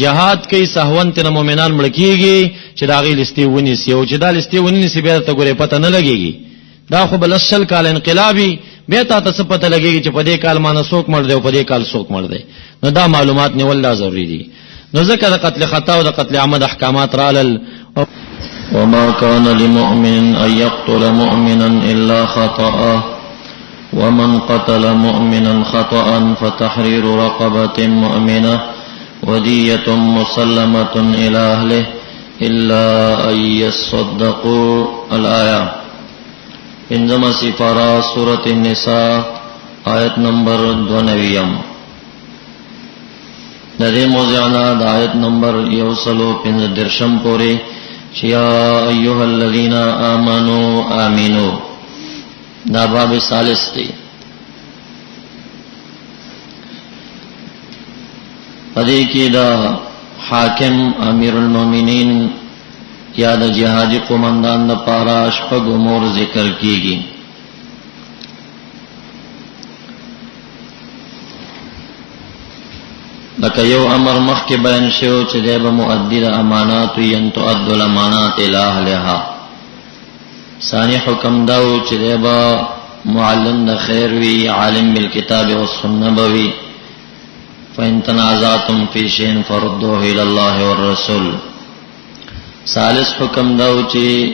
جهاد کوي سهون ته مؤمنان ملکیږي چې دا غي لسته ونی سی او چې دا لسته ونی سی به ته ګوره پته نه لګيږي دا خو بلشل کال انقلابي به تا څه پته لګيږي چې په دې کال باندې څوک مړ دی او په دې کال څوک مړ دی نو دا معلومات نیول لا ضروری دي نو ذکر قتل خطا او قتل عمد احکامات رالل وما كان لمؤمن أن يقتل مؤمنا إلا خطأ ومن قتل مؤمنا خطأ فتحرير رقبة مؤمنة ودية مسلمة إلى أهله إلا أن يصدقوا الآية انزم سفارة سورة النساء آیت نمبر 92 دې موضوعنا د آیت نمبر 115 پورې یا ایها الذین آمنوا آمنوا دا باب ثالث دی پدې کې دا حاکم امیر المؤمنین یا د جهادي قومندان د پاره شپږ امور ذکر کیږي لکه یو امر مخکې بیان شوی چې دی به مؤدی د امانات ین تؤد الامانات الی اهلها ثانی حکم داو چې دی به معلم د خیر وی عالم بالکتاب والسنه بوي فإن تنازعتم في شيء فردوه إلى الله والرسول ثالث حکم داو چې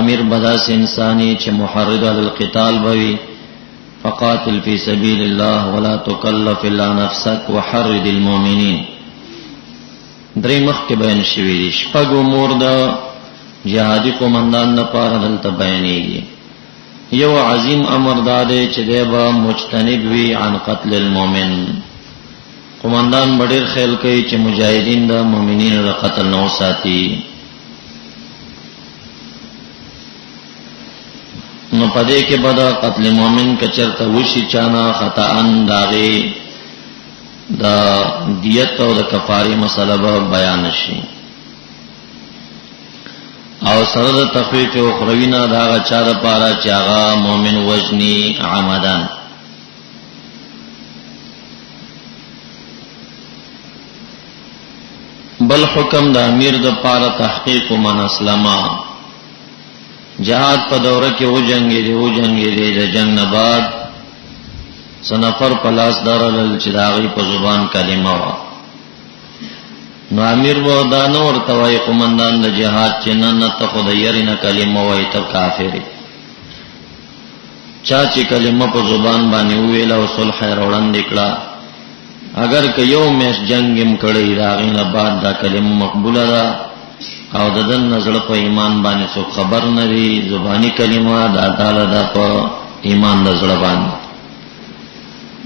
امیر بداس انسانی چې محرض علی القتال بوي فقاتل في سبيل الله ولا تكلف الا نفسك وحرض المؤمنين درې مخ کې بیان شوی دي شپږ امور د جهادي قومندان لپاره دلته بیانېږي یو عظیم امر دا دی چې دی به مجتنب وي عن قتل المؤمن قومندان بډیر خیال کوي چې مجاهدین د مؤمنینو د قتل نه وساتي. نو پدې کې بد قتل مؤمن کچرته وشي چانا خطأن داغه دا دیت او د کفاره مسله به بیان شي. او سره د تخفیف او خروینا داغه چا د پاره چې هغه مؤمن وجنی عمدان. بل حکم د امیر د پاره تحقیق من اسلما جهاد په دوره کې و جنگي دی د جنگ نه بعد سنفر پلاس دارل چې داغي په زبان کلمه وا. نو امیر و دا نور توای قومندان د جهاد چې نه ته خدای نه کلمه وای ته کافر. چا چې کلمه په زبان باندې ویل او صلح وړاندې کړه اگر که یو میش جنگم کړی داغي نه بعد دا کلمه مقبوله ده او ددن نظر په ایمان باندې څو خبر نه دی زبانی کلمه دا تعالی دا په ایمان نظر باندې.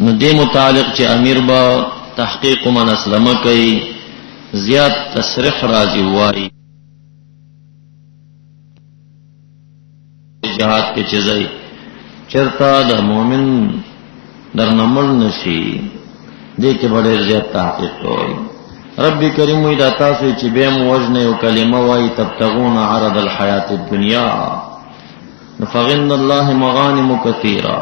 نو دې متعلق چې امیر با تحقیق من اسلمه کوي زیات تصریح راځي وایي جهاد کې چیزای چرتا د مؤمن در نمړ نشي دې کې ډېر زیات تحقیق کوي. رب کریم وی دا تاسو چې به موجنه او کلمه وای تبتغون عرض الحیات الدنیا فغن الله مغانم کثیرا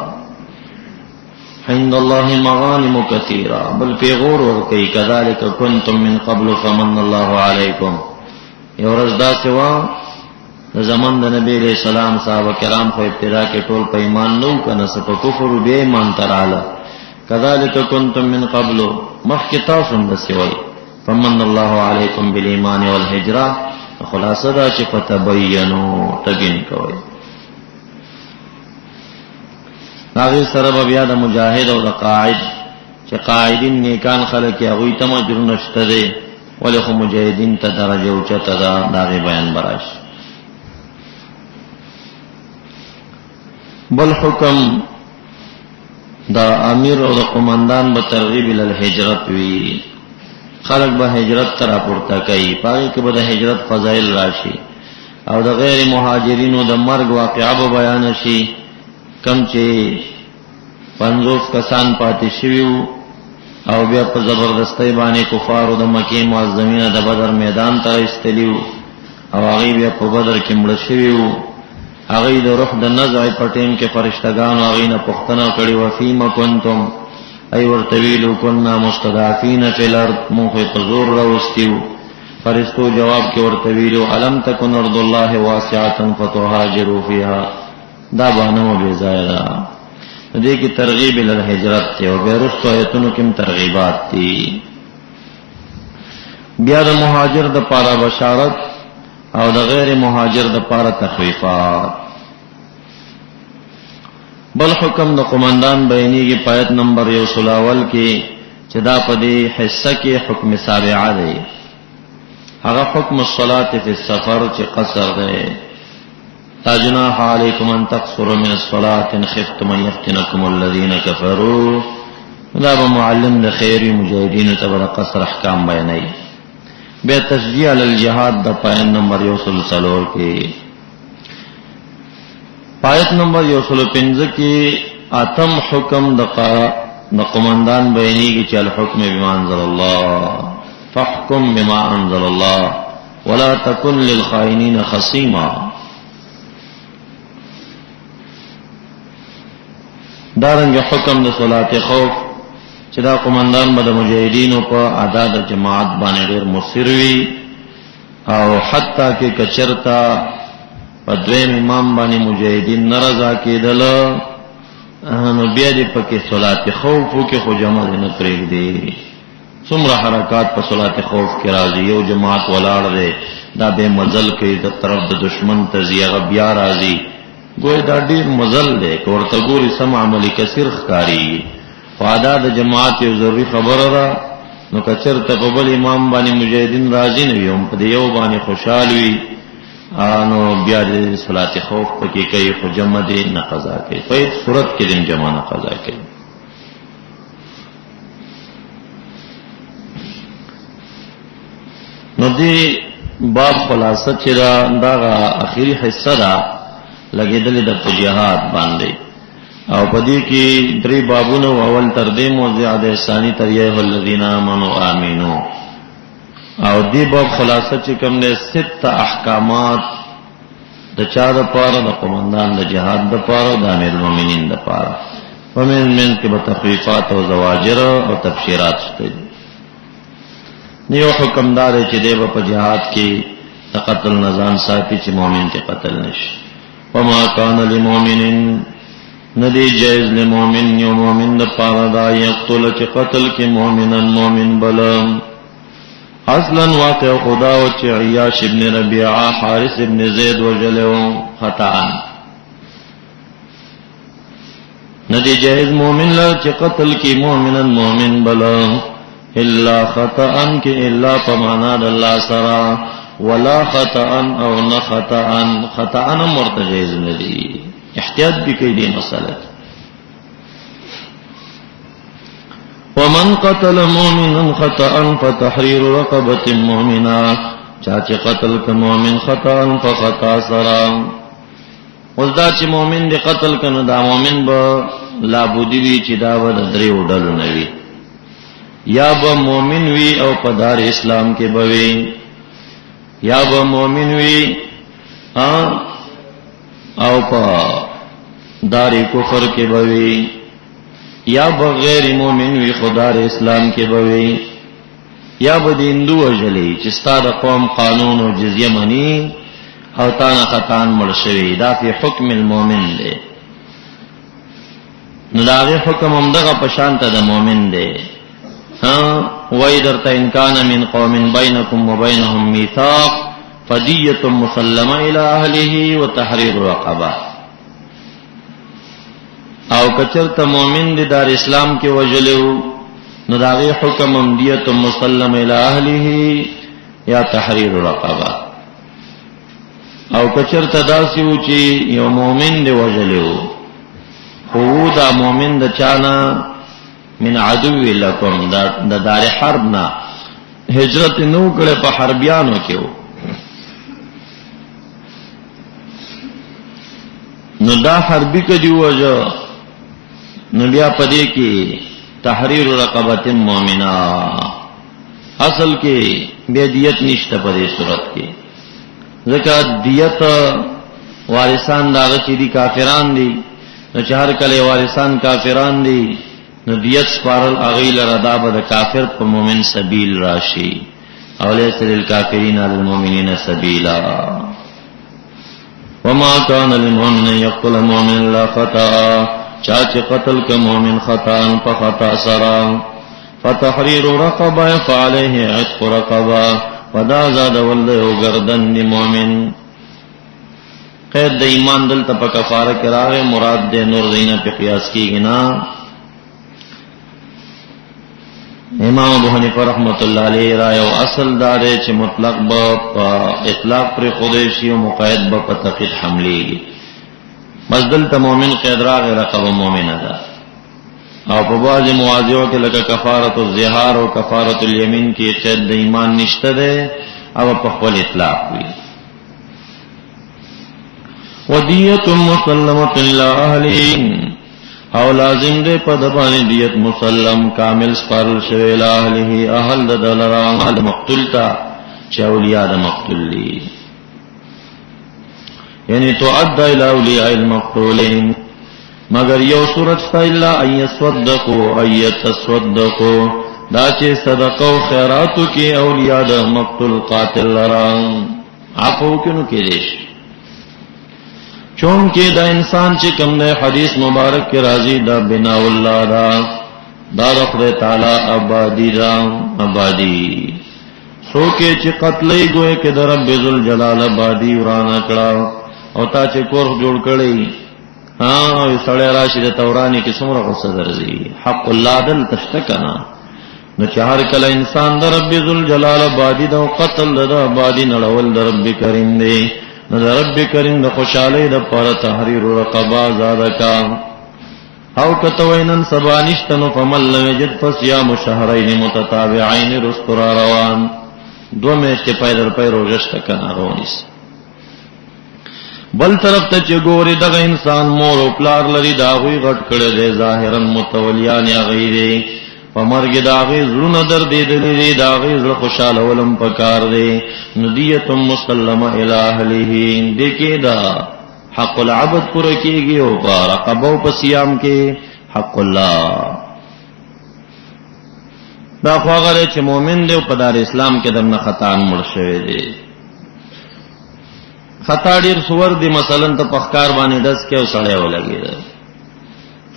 عند الله مغانم کثیرا بل پیغور ورکی کذالک کنتم من قبل فمن الله علیکم. یو ورځ دا سوا د زمان د نبی علیہ السلام صحابه کرام خو ابتدا کې ټول په ایمان نو کنه سپ کفر به ایمان تراله کذالک کنتم من قبل مخک تاسو هم دسوي فمن الله علیکم بالایمان والهجرة. خلاصه دا چې فتبینوا تبین کوي. هغه سره بیا د مجاهد او د قاعد چې قاعدین نیکان خلک هغه ته مجر نشته دي ولې خو مجاهدین ته درجه او چته دا دغه بیان براش. بل حکم دا امیر او د قومندان به ترغیب ال الهجرت وی خلق به هجرت تر پورته کوي پای کې به د هجرت فضایل راشي او د غیر مهاجرینو د مرګ واقعا به بیان شي. کم چې 50 کسان پاتې شویو او بیا په زبردستی باندې کفارو د مکه معظمینه د بدر میدان ته استلیو او هغه بیا په بدر کې مړ شویو. هغه د روح د نزع پټین کې فرشتگان هغه نه پختنه کړي وفیم کنتم ای ورتویلو کنا مستضعفین فی الارض موخه تزور راوستیو. فرشتو جواب کې ورتویلو علم تکن ارض الله واسعه فتهاجروا فیها دا باندې به ظاهرا دې کې ترغیب ال الهجرت ته او بیرستو ایتونو کې ترغیبات دي. بیا د مهاجر د پاره بشارت او د غیر مهاجر د پاره تخفیفات. بل حکم د قومندان بیانیږي پایت نمبر 1 کې چې دا په دې حصہ کې حکم سابعه دی. هغه حکم الصلاة فی السفر چې قصر دی. لا جناح علیکم ان تقصروا من الصلاة ان خفتم ان يفتنكم الذين كفروا. دا به معلم د خیری مجاهدین ته د قصر احکام بیانوي. بیا تشجیع علی الجهاد د پایت نمبر 1 کې. پایت نمبر 105 کې اتم حکم د قومندان بیانیږي چې الحکم بما انزل الله فاحكم بما انزل الله ولا تكن للخائنين خصيما. دارنګه حکم د صلات خوف چې دا قومندان به د مجاهدینو په اعداد جماعت باندې ډېر مصر وي او حتی کې کچرتا په دویم امام باندې مجاهدین ناراضه کېدل نو بیا دې پکې صلات خوف کې خو جماعت نه پرېږدي. څومره حرکات په صلات خوف کې راځي یو جماعت ولاړ دی دا به مزل کوي د طرف د دشمن ته زیغه بیا راځي ګوي دا ډېر مزل دی ورته ګوري سم عملي کثیر ښکاری. فاده د جماعت یو ضروري خبره ده نو کچرته په بل امام باندې مجاهدین راځي نه وي په یو باندې خوشحال وي نو بیا د صلات خوف پکې کوي خو جمع دي نه قضا کوي په صورت کې دین جمع نه قضا کوي. دی باب خلاصه چې دا اخیری حصہ دا لګیدلې د جهاد باندې او پدې کې درې بابونه اول تر دې موضوع د ثاني تر یې الذین آمنوا آمینو او دې باب خلاصه چې کوم نه ست احکامات د چا د پاره د قومندان د جهاد د پاره د امیر المؤمنین د پاره ومن کې به تخفیفات او زواجر او تبشیرات شته نیو حکم دار چې دی په جهاد کې قتل نزان ساتي چې مؤمن ته قتل نشي وما كان للمؤمن ندی جائز للمؤمن یو مؤمن د پاره دا یقتل چې قتل کې مؤمنن مؤمن بلم اصلا واقع خدا او چې عیاش ابن ربیعه حارث ابن زید وجلو خطا ندی جائز مؤمن لا چې قتل کې مؤمنن مؤمن بلم الا خطا کہ الا پمانا د الله سرا ولا خطا او نه خطا مرتجیز ندی احتیاط بھی کوي دې مسله ومن قتل مؤمنا خطا فتحرير رقبه مؤمنه چا چې قتل ک مؤمن خطا فخطا سرا وزدا چې مؤمن دې قتل کنه دا مؤمن به لا بودی وی چې دا ود درې وډل نه وی یا به مؤمن وی او په دار اسلام کې بوي یا به مؤمن وی او په دار کفر کې بوي یا بغیر مؤمن وی خدای اسلام کې بوي یا به هندو وجلي چې ستاره قوم قانون او جزیه منی او تانا خطان مړ شوی دا په حکم المؤمن دی نو دا حکم هم دغه پشانته د مؤمن دی وَإِذَا إِن كَانَ مِنْ قَوْمٍ بَيْنَكُمْ وَبَيْنَهُمْ مِيثَاقٌ فَدِيَّةٌ مُسَلَّمَةٌ إِلَى أَهْلِهِ وَتَحْرِيرُ رَقَبَةٍ او کچرته مؤمن د دار اسلام کې وجلو نو داغه حکم هم دیت مسلمه إلى أهله یا تحریر رقبه او کچرته داسې و چې یو مؤمن دی وجلو خو دا مؤمن د چانا من عدو لکم دا دار حرب نا ہجرت نو کړه په حربیانو کې نو دا حربی کدی وجه نو بیا پدې کې تحریر رقبه مؤمنه اصل کې بے دیت نشته پدې صورت کې ځکه دیت وارثان داغه چې دي کافران دي نو چهار کله وارثان کافران دي نو دیت سپارل اغیل ردا به د کافر په مؤمن سبیل راشي او لیس للکافرین علی المؤمنین سبیلا وما كان للمؤمن يقتل مؤمن الا خطا چاچ قتل ک مؤمن خطا فخطا سرا فتحرير رقبه فعليه عتق رقبه ودا زاد ولده گردن دی مؤمن قید د ایمان دل ته په کفاره کې راغی مراد د نور دینه په قیاس کېږي نه امام ابو حنیفه رحمۃ اللہ علیہ رائے او اصل دار چې مطلق با اطلاق پر خودشی او مقید با په تقید حملی مزدل ته مؤمن قید راغ رقبه مؤمنه ده او په بعض مواضعو کې لکه کفاره الظهار او کفاره الیمین کې قید د ایمان نشته ده او په خپل اطلاق وی ودیت مسلمه الی اهله او لازم دے پا دبانی دیت مسلم کامل سپارل شوی لاہلہی اہل دا دلران اہل مقتل تا چا اولیاء دا مقتل لی یعنی تو عدد الى اولیاء المقتولین مگر یو صورت ستا اللہ ان یصدقو ان یتصدقو دا چے صدقو خیراتو کی اولیاء دا مقتل قاتل لران عفو کنو کی دیش چونکہ دا انسان چې کوم نه حدیث مبارک کې راضی دا بنا الله دا رخ تعالی آبادی دا آبادی سو کې چې قتلې گوئے کې در رب ذل جلال آبادی ورانه کړه او تا چې کور جوړ کړی او سړی راشي د تورانی کې څومره غصه درځي حق الله دل تشتکنا نو چې هر کله انسان در رب ذل جلال آبادی دا قتل د آبادی نړول در رب کریم دی نو دا رب کریم دا خوشحالی دا پارا تحریر رقبا زادکا او کتوینن سبانشتنو فمن لم یجد فصیام شهرین متتابعین رسترا روان دو میاشتې پای در پای روزه شته کنه رونیس. بل طرف ته چې ګوري دغه انسان مور او پلار لري دا غوي غټ کړي دي ظاهرا متولیان یا غیره په مرګ دا غي زړه در دي دي دا غي زړه خوشاله ولم پکار دي ندیت مسلمه الی اهله دې کې دا حق العبد پر کېږي او رقبه او صيام کې حق الله. دا خو هغه چې مؤمن دی په دار اسلام کې دنه خطا مړ شوی دی. خطا ډیر سور دی مثلا ته پخکار باندې دس کې او سړی ولګي.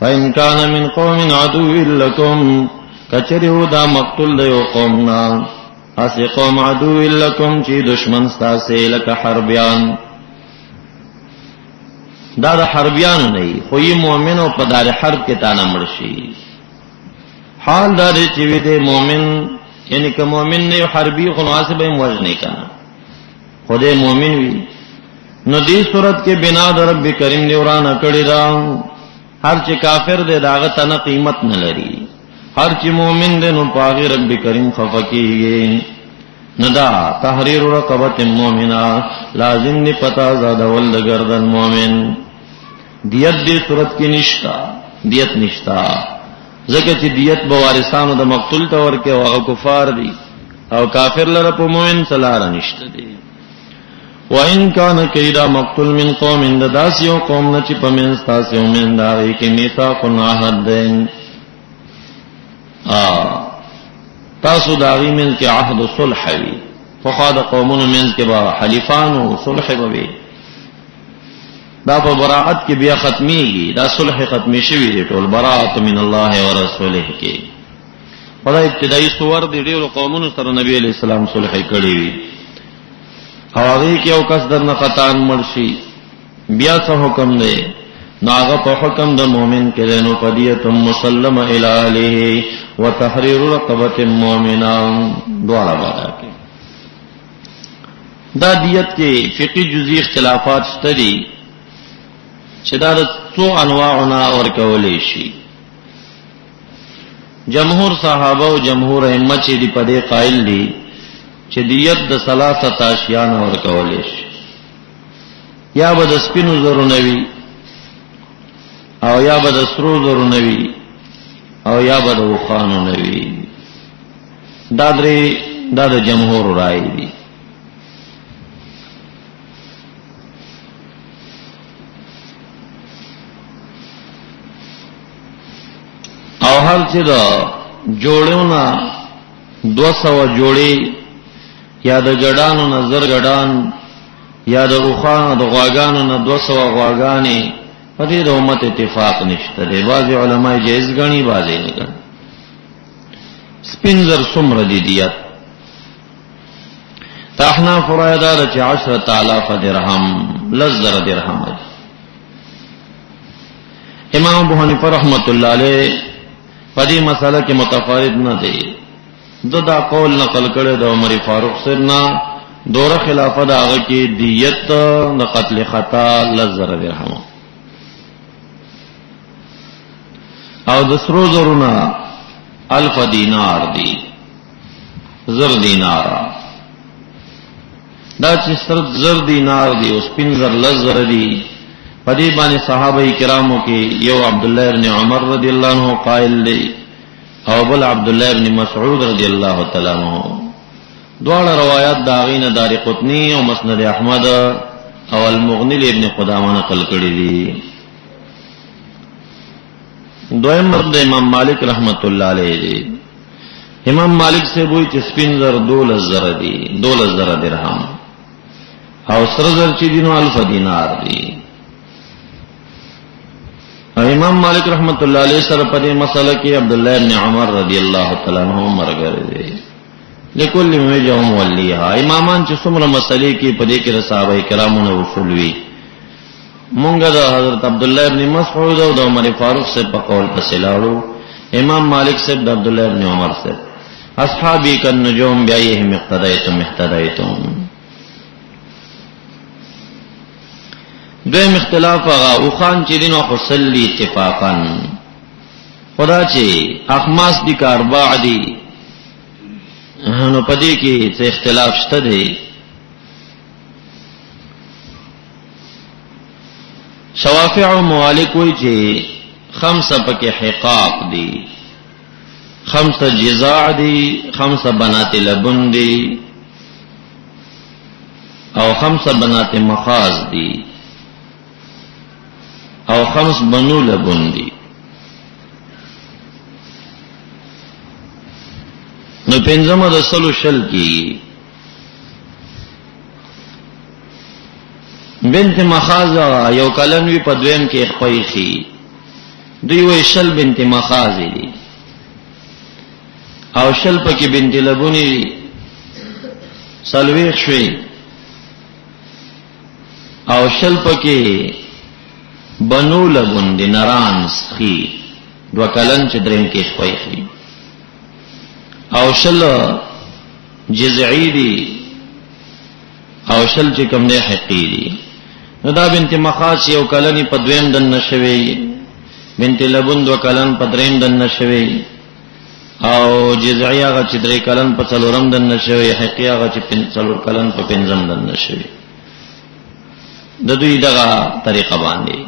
فإن كان من قوم عدو لكم کچریو دا مقتول دی او قومنا اسی قوم عدو لكم چې دشمن ستاسو لکه حربیان. دا د حربیان نه خو یې مؤمن او په دار حرب کې تانه مړ شي. حال دا دی چې وی دی مؤمن یعنی که مؤمن نه حربي خو ناسب هم وجه نه کنه خدای مؤمن وی نو دې صورت کې بنا د رب کریم دی ورانه کړی دا. هر چې کافر دی داغه ته قیمت نه لري، هر چې مؤمن دی نو پاغي رب کریم خفقیږي. ندا تحریر رقبه مؤمنه لازم نه پتا زاده ول گردن مؤمن. دیت دې صورت کې نشتا، دیت نشتا ځکه چې دیت به وارثانو د مقتول ته ورکه او هغه کفار دي او کافر لره په مؤمن سلاره نشته دي. وَإِن كَانَ كَيْدَ مَقْتُولٌ مِّن قَوْمٍ دَاسِيَ قَوْمٍ چې په منځ تاسو من داوي کې میثاق عهد دین تاسو داوی من کې عهد صلح وي فقاد قومون من کې با حلیفان او صلح وي دا په براءت کې بیا ختميږي. دا صلح ختمي شوی دی ټول براءت من الله او رسوله کې. په ابتدایي صور دی ډیرو قومونو سره نبی علیہ السلام صلح کړی وي او هغه کې یو کس درنه قطان مرشي بیا څه حکم دی نو هغه په حکم د مؤمن کې نو پدیت مسلمه الی اهله وتحریر رقبه مؤمنه دواړه ودا کې. دا دیت کې فقہی جزئی اختلافات شته دي چې دا د څو انواعنا اور کولې شي. جمهور صحابه او جمهور ائمه چې دی په دې قائل دي چې دیت د ثلاثه اشیاء اور کولې شي. یا به د سپینو زرو نوي او یا به د سرو زرو نوي او یا به د وخانو نوي. دا درې دا د جمهور رائے دي. او هر چې دا جوړونه 200 جوړي یا د ګډانو نظر ګډان یا د روخانو د غواګانو نه 200 غواګانی په دې د امت اتفاق نشته دی. بعض علماء جایز غني بعض نه غني. سپینزر څومره دی دیت تاحنا فرایدا د 10000 درهم لزر درهم. امام ابو حنیفه رحمت الله علیه په دې مسله کې متفاوت نه دی. دا قول نقل کړی د عمر فاروق سره دوره خلافه دا هغه کې دیت د قتل خطا لزر درهم او د سرو زرونه 1000 دینار دی زر دینار. دا چې زر دینار دی او سپین زر لزر دی په دې باندې صحابه کرامو کې یو عبد الله ابن عمر رضی الله عنه قائل دی او بل عبد الله ابن مسعود رضی الله تعالی عنہ. دواړه روایت دا غینه دارقطنی او مسند احمد او المغنی ابن قدامه نقل کړی دي. دویم مرد امام مالک رحمت الله علیه دی. امام مالک سے وایي چې سپین زر 2000 دی 2000 درهم او سره زر چې دینو 1000 دینار دی. امام مالک رحمت الله علیه سره په دې مسله کې عبد الله ابن عمر رضی الله تعالی عنہ مرګره دی. لکل مجهم ولیها امامان چې څومره مسلې کې په دې کې صحابه کرامو نه اصول وی مونږ د حضرت عبد الله ابن مسعود او د عمر فاروق سے په قول پسې لاړو. امام مالک سے د عبد الله ابن عمر سے اصحابی کالنجوم بیایهم اقتدیتم اهتدیتم. دویم اختلاف هغه او خان چې دینو خصلی اتفاقا خدا چې اخماس دي کارباع دي نو پدې کې څه اختلاف شته دی. شوافع موالک وی چې 5 پکې حقاق دي، 5 جزاع دي، 5 بنات لبن دي او 5 بنات مخاز دي او 5 بنو لبن دي. نو پنځمه د سلو شل کی بنت مخاز یو کلن وی په دویم کې خپایخي دوی وی شل بنت مخاز دي او شل پکې بنت لبونی سلويخ شوي او شل پکې بنو لبون دي نران سخي دو کلن چې دریم کې خپایخي او شل جزعی دی او شل چې کوم نه حقی دی. نو دا بنت مخاص یو کلنی په دویم دن نشوي، بنت لبون دو کلن په دریم دن نشوي او جزعی هغه چې درې کلن په څلورم دن نشوي، حقی هغه چې څلور کلن په پنځم دن نشوي. د دوی دغه طریقه باندې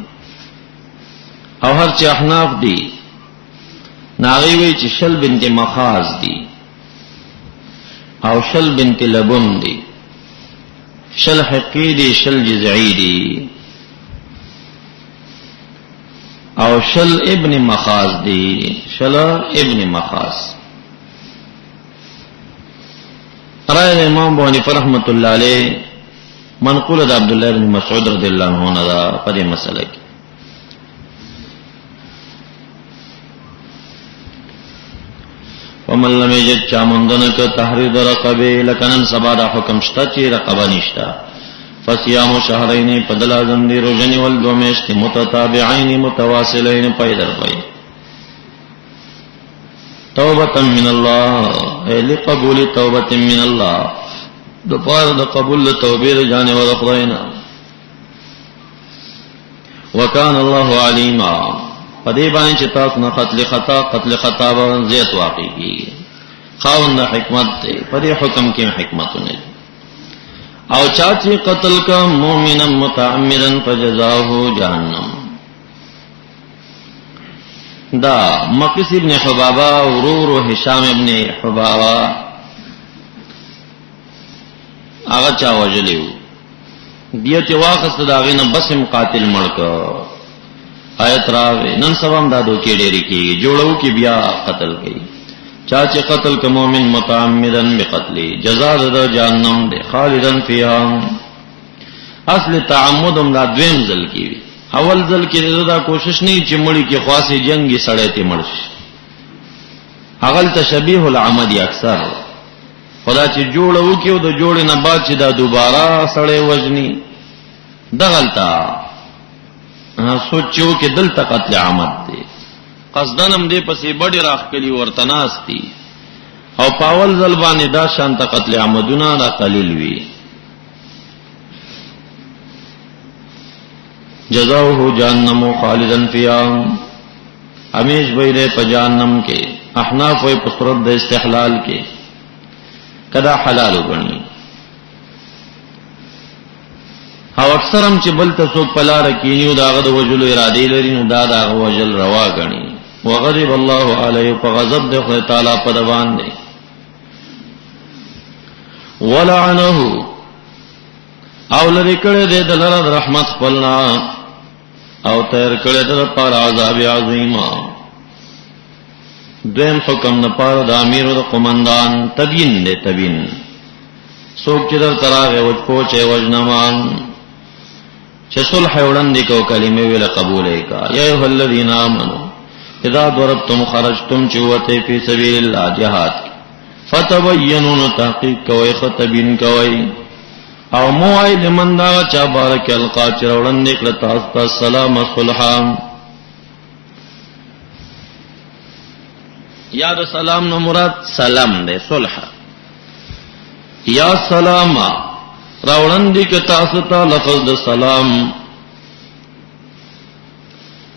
او هر چې احناف دی ناغي وی چې شل بنت مخاز دی او شل بنت لبن دی، شل حقی دی، شل جزعی دی او شل ابن مخاز دی، شل ابن مخاز. رائے امام ابو حنیفہ رحمۃ اللہ علیہ منقول د عبد الله بن مسعود رضی اللہ عنہ دا په دې مسله کې. ومن لم یجد چامندنک تحرید رقبه لکنن سبا دا حکم شتا چی رقبه نشتا فصیام شهرین پدلازم دی روزنی والدومیشت متتابعین متواصلین پیدر پی توبتا من اللہ لقبول توبتا من اللہ دوپار دا قبول توبیر جانب ودخضینا وکان اللہ علیما پدې باندې چې تاسو نه قتل خطا به زیات واقع کیږي. خاوند حکمت دی پدې حکم کې حکمت نه او چا چې قتل کا مؤمنا متعمدا فجزاؤه جهنم. دا مقیس ابن حبابہ ورور هشام ابن حبابہ هغه چا وجلیو دیت واقع داغینه بسم قاتل مړک آیت راوی نن سبام دادو کې ډېری کېږي جوړو کې بیا قتل کوي. چا چې قتل ک مؤمن متعمدن بقتل جزاء د جهنم ده خالدن فیها. اصل تعمدم دا دویم ځل کیږي، اول ځل کې دا کوشش نه چې مړی کې خاصه جنگي سړی ته مرش اغل تشبیه العمد اکثر خدا چې جوړو کې او د جوړ نه بعد چې دا دوباره سړی وجني دغلطه سوچو کې دل ته قتل عمد دی قصدنم دې پسې بډې راخکلی ورتناس دي او پاول ځل باندې دا شان ته قتل عمدونه را قلیل وی. جزاؤه جهنم خالدن فیها همیش به په جهنم کې. احناف وې په صورت د استحلال کې کدا حلال وګڼي او اکثر هم چې بل ته څوک پلار کینیو داغه د وجلو اراده لري نو دا داغه وجل روا غني. وغضب الله علیه فغضب د خدای تعالی په دوان دی. ولعنه او لری کړه دې د لره رحمت خپلنا او تیر کړه د پر عذاب عظیم. دویم حکم نه پاره د امیر او د قومندان تبین دې تبین څوک چې در تراغه وج پوهچه وجنمان چې صلح وړاندې کو کلمه ویل قبول کا. یا ایه الذین آمنوا اذا ضربتم خرجتم چوته فی سبیل الله جهاد فتبینوا تحقیق کوي خطبین کوي او موای لمن دا چا بارک القا چې وړاندې کړه تاسو ته سلام صلح یا د سلام نو مراد سلام دی صلح یا سلام راوړندې ک تاسو ته لفظ د سلام.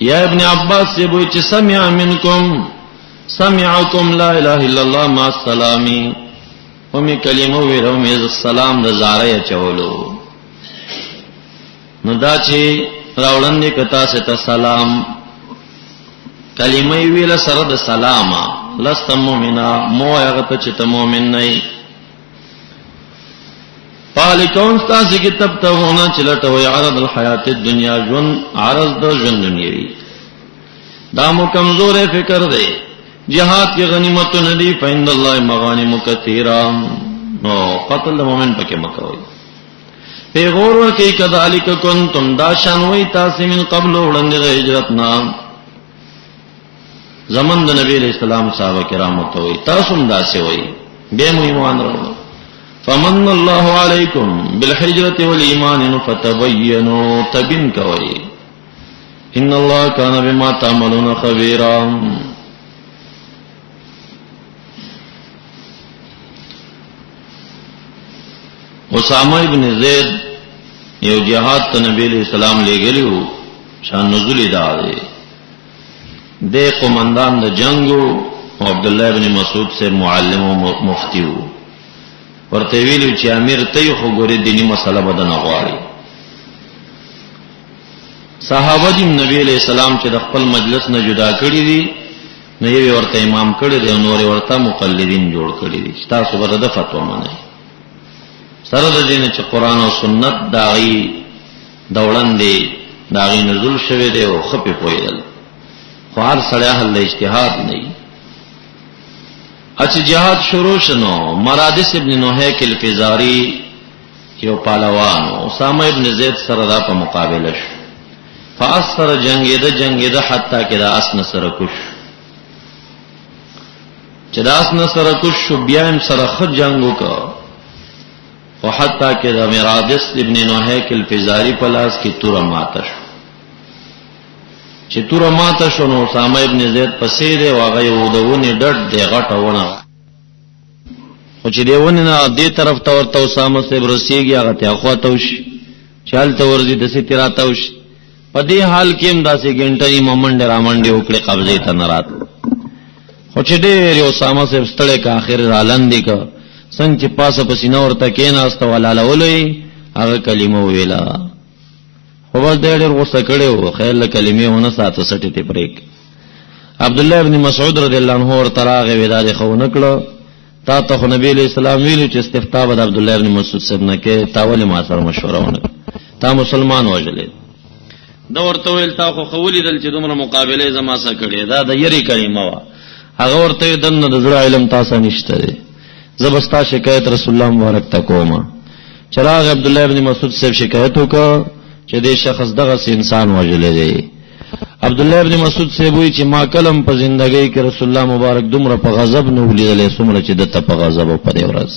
یا ابن عباس سے وایي چې سمع منکم سمعکم لا اله الا الله مع السلام ومی کلمه ویل ومی السلام د زاره چولو نو دا چې راوړندې کتا ته سلام کلمه ویل سره د سلاما لست مؤمنا مو هغه ته چې ته مؤمن نه یې پالکون تاسو کې تب ته ونه چلټوي عرض الحیات الدنیا ژوند عرض د ژوند دنیوي دا مو کمزورې فکر دی جهاد کی غنیمت ندی فإن الله مغانم کثیرا نو قتل مومن پکې مکوي پیغور ورکی کذالک کنتم دا شانوی تاسو من قبل وړاندې د هجرت نام زمن د نبی علیہ السلام صحابه کرامو ته وي تاسو هم داسې وي به مو ایمان راوړل فمن الله علیکم بالحجرة والایمان فتبینوا تبین کوي ان الله کان بما تعملون خبیرا اسامہ ابن زید یو جہاد ته نبی علیہ السلام لګلیو شان نزول دا دی د قومندان د جنگو او عبد الله ابن مسعود سے معلم او مفتی وو ورته ویلو چې امیر ته خو ګوري دینی مسله بدن غواړي صحابه دې نبی علیہ السلام چې د خپل مجلس نه جدا کړی دي نو یې ورته امام کړی دی نور ورته مقلدین جوړ کړی دي تاسو ورته فتوا مانه سره د دین چې قران او سنت داغي دوړندې داغي نزول شوه دی او خپې پویل خو هر سړی اهل اجتهاد نه اچ جهاد شروع شنو مرادس ابن نوحیک الفزاری یو پهلوان اسامه ابن زید سره دا په مقابله شو فاثر جنگیده حتی کې دا اسن سره کوش چې دا اسن سره کوش شو بیا هم سره خ جنگ وکړ او حتی کې دا مرادس ابن نوحیک الفزاری په لاس کې تور ماته شو چې تور ماته شو نو اسامه ابن زید پسې دی واغه یو دونه ډډ دی غټه ونه او چې دیونه نه دې طرف ته ورته اسامه سے برسیږي هغه ته اخوا توش چال ته ورځي د سي تیرا توش په دې حال کې هم داسې ګنټي مومنډ رامنډي وکړي قبضه ته نه رات خو چې ډېر اسامه سے ستړی کا اخر رالندې کا څنګه چې پاسه پسینه ورته کېناست ولاله ولې هغه کلمه ویلا خو بس ډېر غوسه کړو خیر له کلمې ونه ساته سټې ته پریک عبد الله ابن مسعود رضی الله عنه ور تراغه وداد خو نکړو تا ته نبی علیہ السلام ویلو چې استفتاء د عبد الله ابن مسعود سره نه کې تاول ما سره مشوره ونه تا مسلمان وجلې دا ورته ویل تا خو خولې دل چې دومره مقابله زما سره کړې دا د یری کلمه وا هغه ورته دنه د زړه علم تاسو نشته زبستا شکایت رسول الله مبارک تکوما چراغ عبد الله ابن مسعود سے شکایت وکړه چې دې شخص دغه انسان وجلې دی عبد الله ابن مسعود سے وی چې ما کلم په زندګۍ کې رسول الله مبارک دومره په غضب نه ولیدلې څومره چې د په غضب په دې ورځ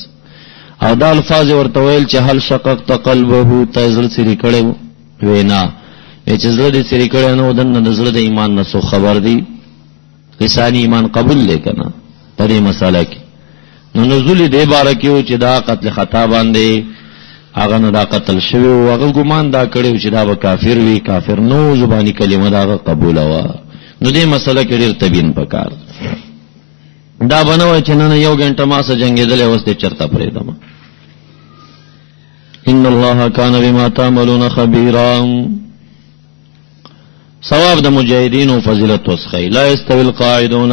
او دا الفاظ ورته ویل چې هل شققت قلبه تزل سری کړي وینا چې زړه دې سری کړي نو د نظر د ایمان نه سو خبر دی لسانی ایمان قبول لیکنه په دې مساله کې نو نزول دې بارکیو چې دا قتل خطا باندې هغه نه دا قتل شوی او هغه ګمان دا کړی چې دا به کافر وي کافر نو زبانی کلمه دا قبول وا نو دې مسله کې ډیر تبیین پکار دا بنوي چې نن یو غنټه ما سره جنگیدل اوس دې چرته پرېدم ان الله کان بما تعملون خبيرا ثواب د مجاهدین او فضیلت وسخی لا استوی القاعدون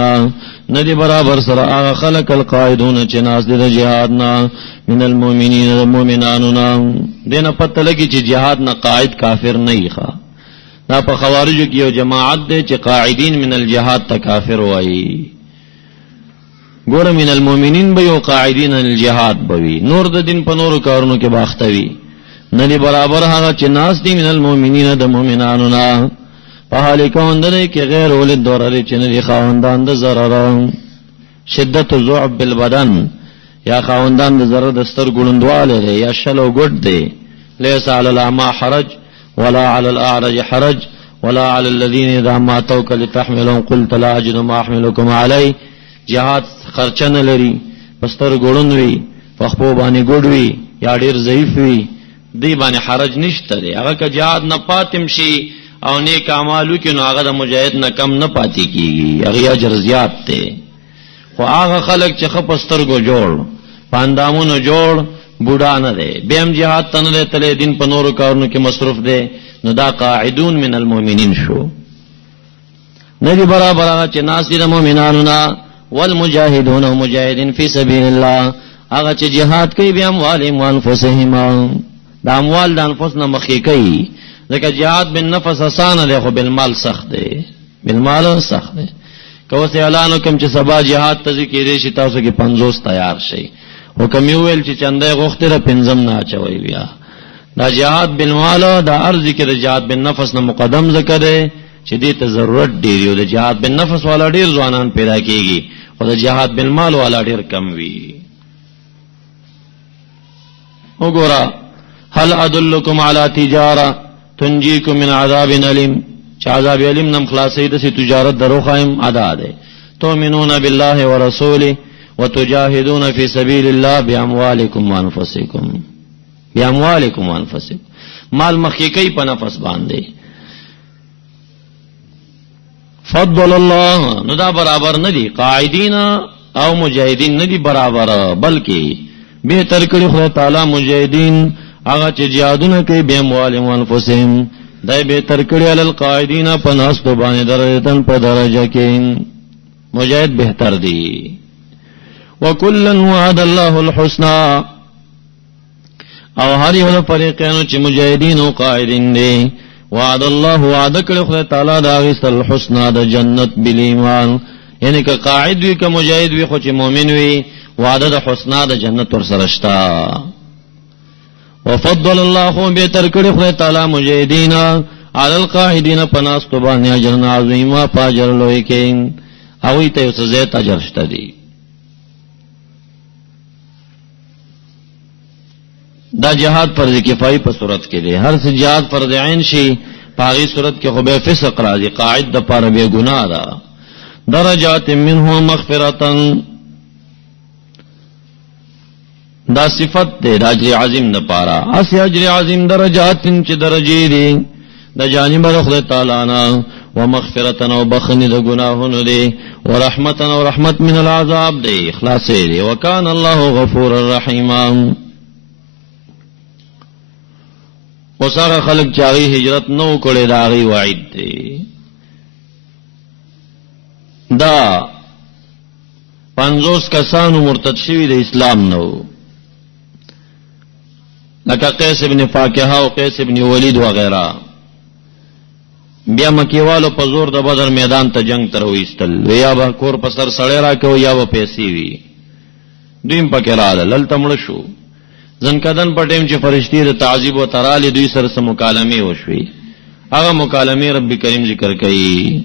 ندی برابر سره هغه خلق القاعدون چې ناس د جهاد نه من المؤمنین المؤمناننا دینه پته لګی چې جهاد نه قاعد کافر نه ښه دا په خوارجو کې یو جماعت دی چې قاعدین من الجهاد ته کافر وایي ګور من المؤمنین به یو قاعدین الجهاد بوي نور د دین په نورو کارونو کې باختوي ندی برابر هغه چې ناس دی من المؤمنین د مؤمنانو نه په حال کوندنه کې غیر ولید دورره چې نه خواندان د ضرر شدت ضعف بالبدن یا خواندان د ضرر د ستر ګړندواله یا شلو ګډ دی ليس على الاعمى حرج ولا على الاعرج حرج ولا على الذين اذا ما اتوك لتحملهم قلت لا اجد ما احملكم عليه جهاد خرچن لري بستر ګړند وي فخپو باندې ګډ وي یا ډیر ضعیف وي دی باندې حرج نشته دی هغه که جهاد نه پاتم شي او نیک اعمالو کې نو هغه د مجاهد نه کم نه پاتې کیږي هغه اجر زیات دی خو هغه خلک چې خپستر کو جوړ پاندامونو جوړ بوډا نه دی، بیا هم جهاد ته نه دی تللی، دین په نورو کارونو کې مصروف دی، نو دا قاعدون من المؤمنین شو. ندی برابر هغه چې ناس دي د مؤمنانو نه، والمجاهدون او مجاهدین فی سبیل الله، هغه چې جهاد کوي بیا اموالهم وانفسهم، د اموال د انفس نه مخکې کوي، ځکه جهاد بالنفس آسانه دی خو بالمال سخت دی، بالمال سخت دی. که اوس اعلان وکړم چې سبا جهاد ته ځئ کېدای شي تاسو کې 50 تیار شئ، خو که مې وویل چې چندی غوښتې ده 5 نه اچوئ. بیا دا جهاد بالمال دا عرض کې د جهاد بالنفس نه مقدم ذکر دی چې دې ته ضرورت ډېر یو، د جهاد بالنفس والا ډېر ځوانان پیدا کېږي خو د جهاد بالمال والا ډېر کم وي. وګوره هل ادلکم علی تجاره تنجیکم من عذاب علیم، چې عذاب علیم نم خلاصې د تجارت درو خایم ادا ده. تؤمنون بالله ورسوله وتجاهدون فی سبیل الله باموالکم وانفسکم، باموالکم وانفسکم، مال مخکې په نفس باندې. فضل الله، نو دا برابر ندی، قاعدین او مجاهدین ندی برابر، بلکې بهتر کړي خدای تعالی مجاهدین هغه چې جهادونه کوي باموالهم وانفسهم، دای بهتر کړي علی القاعدین په ناستو باندې درجتن په درجه کې مجاهد بهتر دی. وکلا وعد الله الحسنى، او هر یو فریقینو چې مجاهدین او قاعدین دي، وعد الله وعد کړي خدای تعالی دا غیست الحسنى د جنت بالایمان، یعنی که قاعد وي که مجاهد وي خو چې مؤمن وي وعده د حسنا د جنت ور سره شتا. وفضل الله بهتر کړي خدای تعالی مجاهدین علی القاعدین پناس تو باندې اجر عظیم فاجر لوی کې، او ته یو څه زیات اجر شته دی. دا جهاد فرض کفایي په صورت کې دی، هر څه جهاد فرض عین شي په هغه صورت کې خو به فسق راځي، قاعد د پاره به ګناه ده. درجات منه مغفرة، دا صفت دے دا اجر عظیم دا پارا، اسی اجر عظیم درجات چې درجی دی دا جانب رخد تعالینا، ومغفرتنا و بخنی دا گناہن دی، ورحمتنا و رحمت من العذاب دی، اخلاصی دی. وکان اللہ غفور الرحیم. وساق خلق چاگی ہجرت نو کڑے دا آگی وعید دی. دا 50 کسانو مرتد شوی د اسلام نو، لکه قیس ابن فاکهه او قیس ابن ولید وغیرہ. بیا مکیوالو په زور د بدر میدان ته جنگ تر وېستل، یا به کور په سر سړی راکو یا به پیسې وي، دویم پکې رااله للته مړ شو. ځنکدن په ټیم چې فرشتي د تعذیب و ترالی دوی سره سم مکالمې وشوي، هغه مکالمې رب کریم ذکر کوي.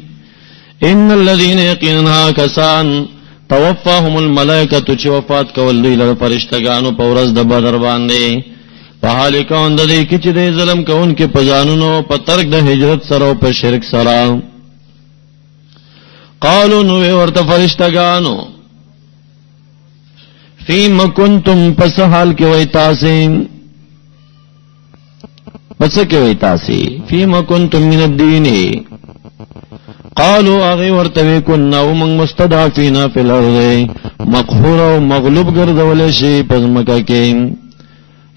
ان الذين يقينها كسان توفاهم الملائکه، چې وفات کول دوی له فرشتگانو په ورځ د بدر باندې، په حال کون د دې کې چې د ظلم کوونکې په ځانونو په ترک د هجرت سره او په شرک سره. قالوا نو ورته فرشتگانو فیم کنتم، پس حال کې وای تاسو، پس کې وای تاسو فیم کنتم من الدین. قالوا اغي ورتوي كنا ومن مستضعفين في الارض، مقهور او مغلوب ګرځول شي په مکه کې،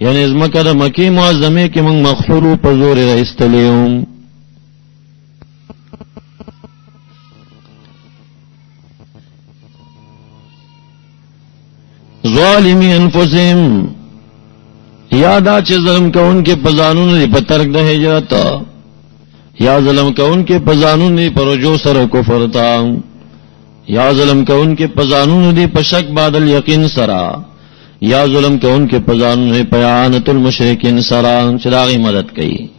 یعنی زمکه د مکی معظمه کې موږ مقهور په زور راستلیو. ظالمی انفسهم، یادا چې ظلم کوونکې په ځانونو دی په ترک د هجرت، یا ظلم کوونکې په ځانونو دی په رجوع سره کفر تا، یا ظلم کوونکې په ځانونو دی په شک بعد الیقین سره، یا ظلم کوونکې په ځانونو دی په اعانت المشرکین سره چې داغي مدد کوي.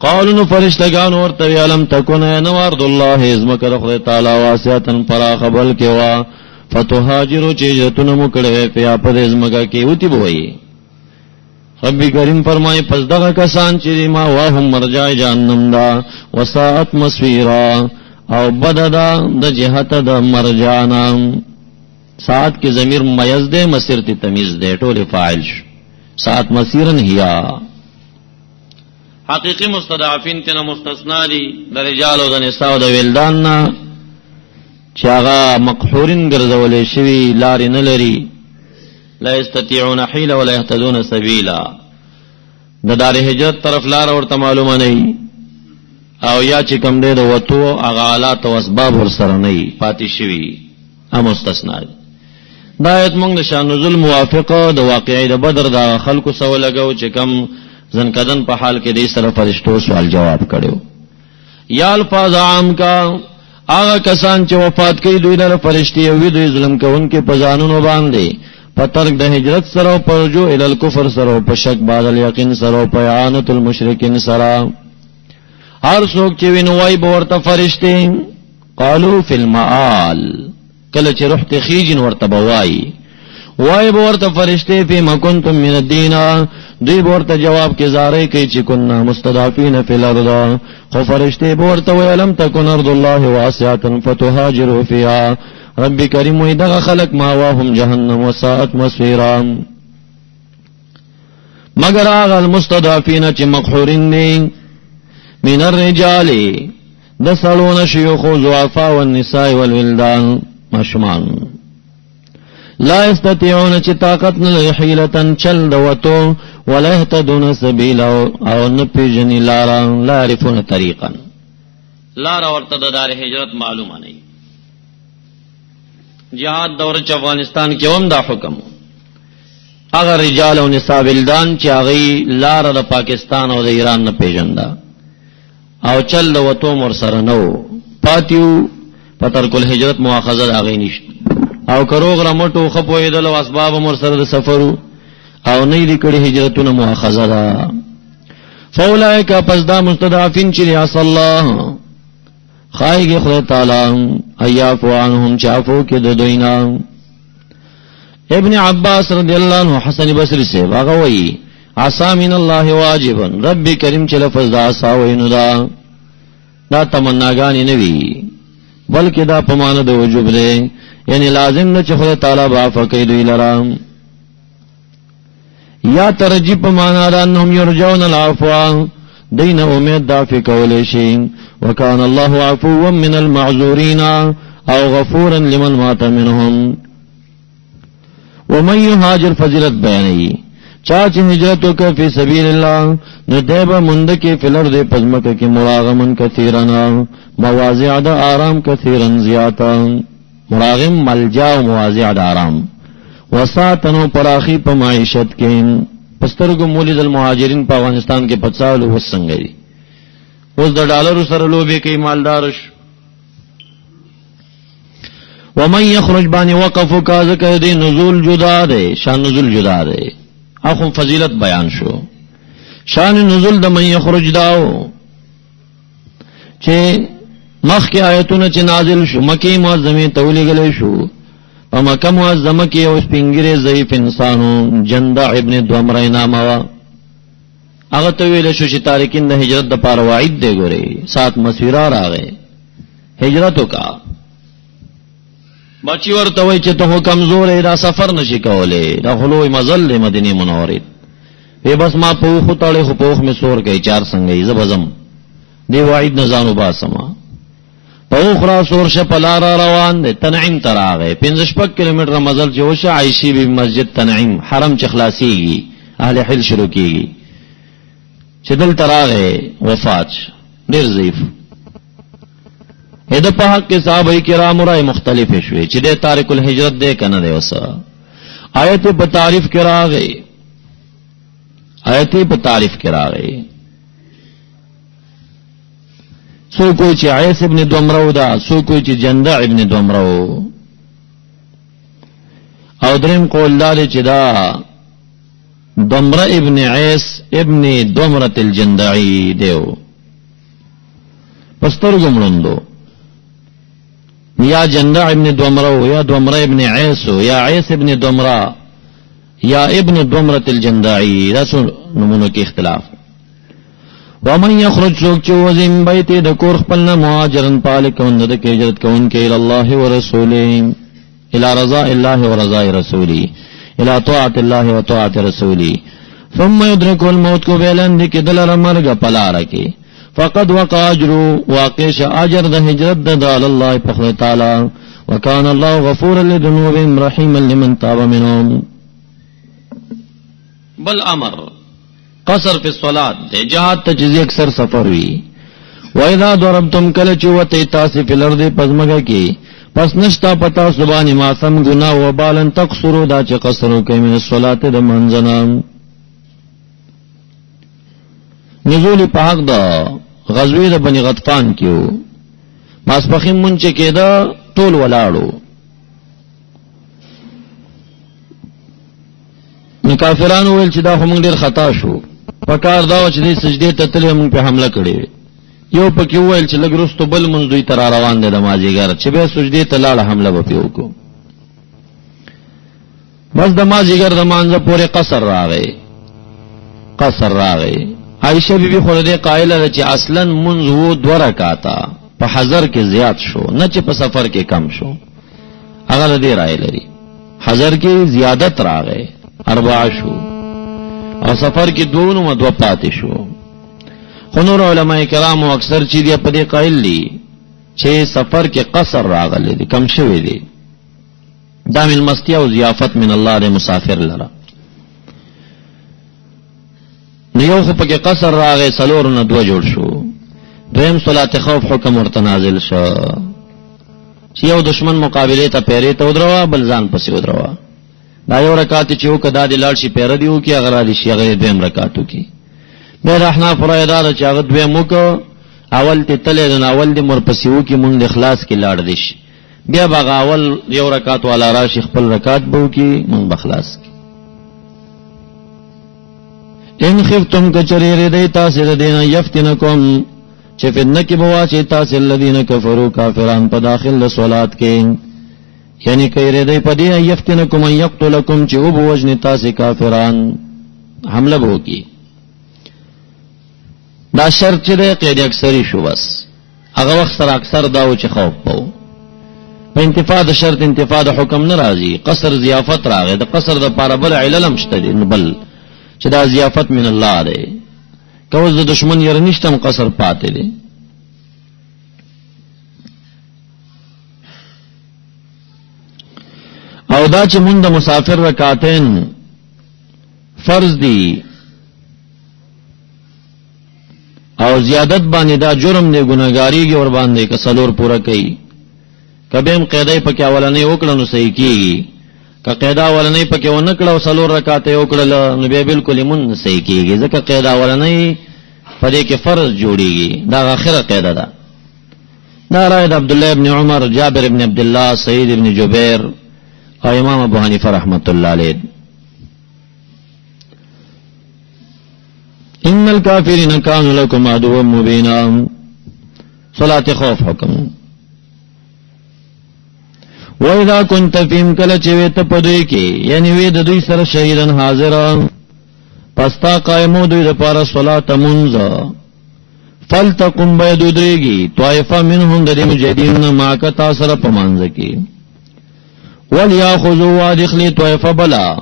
قالوا فرشتگان ورته علم تکون انوارد الله ازمک خدای تعالی واسعتن فراخ بل کې وا فتوهاجرو چې هجرتونه مو کړې په اپ د ازمکا کې وتی بوئی. رب کریم فرمائے پس دغه کسان چې ما واهم مرجع جهنم دا وساعت مسویرا، او بددا د جهت د مرجانا. ساعت کې ضمیر میز دے مسیر تی تمیز دے ټول فاعل شو، ساعت مسیرن هيا. حقیقی مستضعفین تینا مستثنا دی د رجال او د نساء او د ولدان نا، چې هغه مقهورین ګرځولې شوی، لارې نه لري، لا یستطيعون حیله ولا يهتدون سبیلا. د دار هجرت طرف لار ورته معلومه نه او یا چې کوم دې د وتو اغالات او اسباب ور سره نه پاتې شوی هم مستثنا. دا ایت موږ د شان نزول موافقه د واقعې د بدر د خلکو سره لګاو چې کم زنکدن په حال کې دې سره فرشتو سوال جواب کړو. یا الفاظ عام کا هغه کسان چې وفات کوي دوی لپاره فرشتي او دوی ظلم کوونکې په ځانونو باندې په ترک د هجرت سره په رجوع ال الکفر سره په شک بعد الیقین سره په اعانت المشرکین سره هر څوک چې وینوي به ورته فرشتي قالو فی المآل کله چې روح ته خیجن ورته بوای وای به ورته فرشتي فی ما کنتم من الدین دوی ورته جواب کې زارې کوي چې كنا مستضعفین فی الارض خو فرشتي ورته ویلم تکن ارض الله واسعه فتهاجروا فیها رب کریم وی دغه خلق ماواهم جهنم وساءت مصيرا مگر هغه المستضعفین چې مقهورین دي من الرجال د سړون شيوخ ضعفاء والنساء والولدان مشمان لا يستطيعون چې طاقت نه حیلتن چل دوتو ولا يهتدون سبيلا او نه پیژني لارا لا يعرفون طريقا لارا ورته د دار هجرت معلومه نه. جهاد دور چ افغانستان کې هم دا حکم اگر رجال او نساء ولدان چې هغه لار د پاکستان او د ایران نه پیژندا او چل دوتو مر سره نو پاتیو پتر کول هجرت مؤاخذه هغه نشته او کروغ رمټو خپویدل او اسباب مر سره د سفرو او نه دي کړي هجرتونه مؤاخذه ده. فاولائک پس دا مستضعفین چې یا صلی الله خایګه خدای تعالی ایافو عنهم چافو کې د دوینا. ابن عباس رضی الله عنه حسن بصری سے هغه وی عصا من الله واجبا رب کریم چې لفظ دا عصا وینو دا تمناګانی نه وی بلکې دا په معنا د وجوب دی یعنی لازم نه چې خدای تعالی بعفو کوي دوی لرام یا ترجی په معنا دا انهم يرجون العفو دین امید دا فی کول شي وکان الله عفوا من المعذورین او غفورا لمن مات منهم. ومن يهاجر فضیلت بیانی چا چې هجرت وکړي فی سبیل الله نو دیبه مند کې فلر دې پزمکه کې مراغمن کثیرنا مواضع د آرام کثیرا زیاتا مراغم ملجا او مواضع د آرام وساتنو پراخی په معیشت کې پسترګو مولد المهاجرین په افغانستان کې 50 وسنګ دي اوس د ډالرو سره لوبي کوي مالدارش. ومن يخرج بانی وقفو کا ذکر دی نزول جدا دے شان نزول جدا دے اخو فضیلت بیان شو. شان نزول د من یخرج داو چې مخ کې آیتونه چې نازل شو مکی معظمه تولی غلې شو په مکه معظمه کې اوس پنګره ضعیف انسانو جندع ابن دومره نامه وا هغه ته ویل شو چې تارکین د هجرت د پاره واعد دی ګوري سات مسیرا راغې هجرتو کا بچی ورته وای چې ته کمزور را سفر نشي کولای دا خلوی مزل مدینه منوره به بس ما په خو تاړې خو په مې سور کوي چار څنګه زبزم دی واعد نزانو باسما په خورا سور شپلار روان دي تنعیم تراغه 15 کیلومتر مزل جو ش عائشی بی مسجد تنعیم حرم چ خلاصيږي اهل حل شروع کیږي چې دل تراغه وفات ډیر ضعیف اې د په حق کې صحابه کرام رائے مختلف شوي چې د تارک الهجرت دې کنه دی وسه آیت په تعریف کې راغی آیت په تعریف کې راغی سو کوئی چې عیس ابن دومرو دا سو کوئی چې جندع ابن دومرو او دریم قول دار چې دا دومره ابن عیس ابن دومره الجندعی دیو پستر گمرندو یا جندع ابن دومرو یا دومره ابن عیسو یا عیس ابن دومره یا ابن دومره الجندعی دا سو نمونو کی اختلاف. ومن یخرج سوک چو وزیم بیتی دا کور خپلنا مهاجرن پالک کون دا کی هجرت کون کے الاللہ و رسولی الى رضاء اللہ و رضاء رسولی الى طاعت اللہ و طاعت رسولی ثم یدرکو الموت کو بیلن دکی دلر مرگ پلا رکی فقد وقع اجرو واقعش اجر دا هجرت دا اللہ پخل تعالی وکان اللہ غفورا لذنوبهم رحیما لمن تاب منهم بل امر قصر فی الصلاة دے جہاد تا چیزی اکثر سفر ہوئی وَإِذَا ضَرَبْتُمْ كَلَچُوَتِ تَاسِ فِي الْأَرْضِ پزمگا کی پس نشتا پتا سبانی ماسم گناہ وبالن تقصرو دا چی قصرو کئی من الصلاة دا منزنا نزولی پاک دا غزوی دا بنی غطفان کیو ماسپخیم منچے کے دا طول ولاړو نو کافرانو ویل چې دا خو موږ ډېر خطا شو پکار دا چې دې سجدې ته تلې موږ په حمله کړې یو پکې ویل چې لږ وروسته بل منځ دوی ته را روان دی د مازدیګر چې بیا سجدې ته لاړه حمله به پې وکړو بس د مازدیګر د مانځه پورې قصر راغی عائشہ بی بی خو دې قائله ده چې اصلا منځ وو 2 رکعاته په حضر کې زیات شو نه چې په سفر کې کم شو هغه دې رائے لري حضر کې زیادت راغی 4 شو او سفر کې 2 پاتې شو خو نور علماء کرام اکثر چې دی په دې قائل دي چې سفر کې قصر راغلی دي کم شوی دی دا مل مستی او ضیافت من الله د مسافر لره نو یو خو پکې قصر راغی 4 نه 2 جوړ شو دویم صلات خوف حکم ورته نازل شو چې یو دشمن مقابله ته پیری ته ودروا بل ځان پسې ودروا دا یو رکعت چې وکړه د لاړ شي پیر دیو کې اگر دي شي هغه دویم رکعتو کې به رحنا فرایدار چې هغه دویم وکړه اول ته تلې نه اول دې مر پسې وکي مونږ اخلاص کې لاړ دي شي بیا باغ اول یو رکعت والا راشي خپل رکعت بو کې مونږ بخلاص کې ان خفتم کچری ردی تاسو دین یفتنکم چې فتنه کې بوا چې تاسو الذين كفروا کافران په داخل صلات کې یعنی کایره دی پدې یفتنکم یقتلکم چې او بوجن تاسو کافران حمله بو کی دا شرط چې د قید اکثری شو بس هغه وخت سره اکثر داو چې خوف پاو په انتفاع د شرط انتفاع د حکم ناراضي قصر ضیافت راغی د قصر د پاره بل علم شته دی بل چې دا ضیافت من الله دی کوز د دشمن ير نشتم قصر پاتې دی او دا چې مونږ د مسافر رکعتین فرض دي او زیادت باندې دا جرم دی ګناګاریږي ور باندې کسلور پورا کوي کبهم قیدای پکې اولنې وکړه نو صحیح کیږي که قیدا اولنې پکې ونه کړه او سلور رکعتې وکړه نو به بالکل مون صحیح کیږي ځکه قیدا اولنې پدې کې فرض جوړیږي دا اخره قیدا ده دا راید عبد الله ابن عمر جابر ابن عبد الله سعید ابن جبیر او امام ابو حنیفه رحمت الله علیه ان الکافرین کانوا لکم عدوا مبینا صلات خوف حکم وَإِذَا كُنْتَ فِيهِمْ کله چې وې ته پدوی کې یعنی وې د دوی سره شهیدان حاضر پستا قائمو دوی لپاره صلات منځ فلتقم بيد دريږي طائفه منهم د مجاهدین ما کا تاثر پمانځ کې ولياخذوا وادخلي طائفه بلا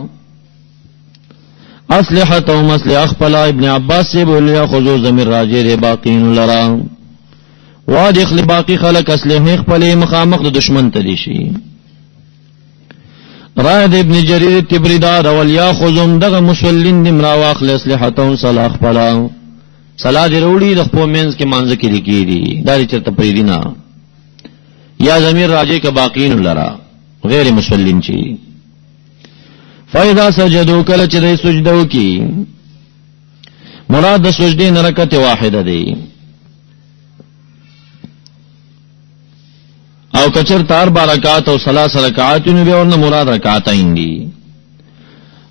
اسلحتهم اسلحه خپل ابن عباس سے ولياخذوا ضمیر راجع دی باقین لرا وادخل باقی خلق اسلحه خپل مخامخ د دشمن ته دي شي راید ابن جریر تبریدار ولياخذهم دغه مسلین دمرا واخل اسلحتهم صلاح خپل صلاح دی وروړي د خپل منځ کې مانځ کې لګيږي دا چرته پریدینا یا ضمیر راجع ک باقین لرا غیر مسلم چی فاذا سجدوا کله چې سجدو کی مراد د سجدې رکعت واحده دی او کچر تار برکات او ثلاث رکعات نو به ورنه مراد رکعتین دي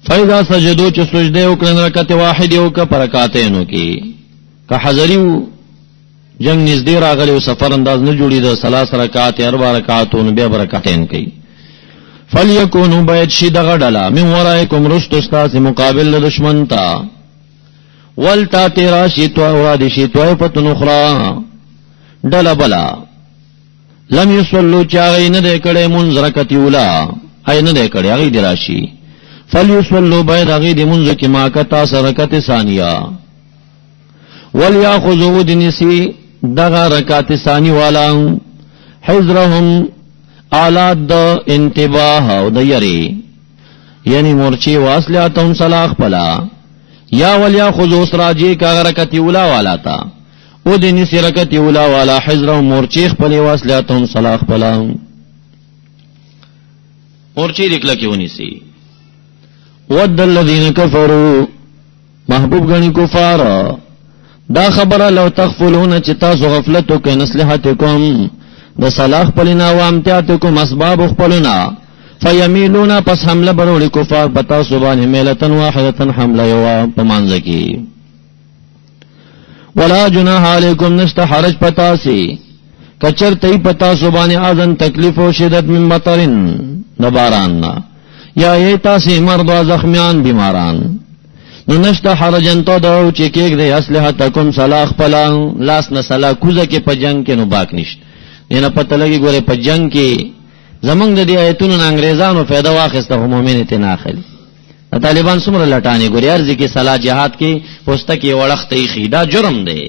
فاذا سجدوا چې سجده وکړه رکعت واحده او ک رکعتینو کې که حضریو جنگ نږدې راغلی او سفر انداز نه جوړی د ثلاث رکعات 4 رکعاتونو به برکعتین کوي فلیکونو باید شي دغه ډله من ورایکم رست استاد مقابل دشمن تا ولتا تیرا شی تو اوراد شی طائفه اخرى ډله بلا لم یصلوا چاغین د کړه منځ رکعت اولا اين د کړه هغه دی راشي فلیصلوا باید هغه د منځ کې ما کتا رکعت ثانیه ولياخذوا دنسی دغه رکعت ثانی والا حذرهم آلات د انتباه او د یری یعنی مورچی واسلاتهم صلاح پلا یا ولیا خذو اسراجی کا رکعت اولا والا تا او دینی سی رکعت اولا والا حجر و مورچی خپل واسلاتهم صلاح پلا مورچی دکلا کیونی سی ود الذین کفروا محبوب غنی کفار دا خبره لو تغفلون چې تاسو غفلت وکئ نصلحتکم د صلاح پلینا و امتیاتکم اسباب خپلنا فیمیلون پس حمله بروڑی کفار پتا سبان میلتن واحدتن حمله یوا پمانځ کی ولا جناح علیکم نشت حرج پتاسی کچر تی پتا سبان اذن تکلیف و شدت من مطرن نباران یا ایتاسی مرض و زخمیان بیماران نو نشت حرجن تو دعو چی کیک دی اسلحتکم صلاح پلا لاس نسلا کوزه کی پا جنگ کی نو باک نشت نینا پتہ لگی گوره پا جنگ کی زمنګ د دې آیتونو انګریزانو فائدہ واخیسته خو مؤمن ته نه اخلي طالبان څومره لټانی ګوري ارزي کې صلاح جهاد کې پوسټه کې وړختې خیدا جرم دی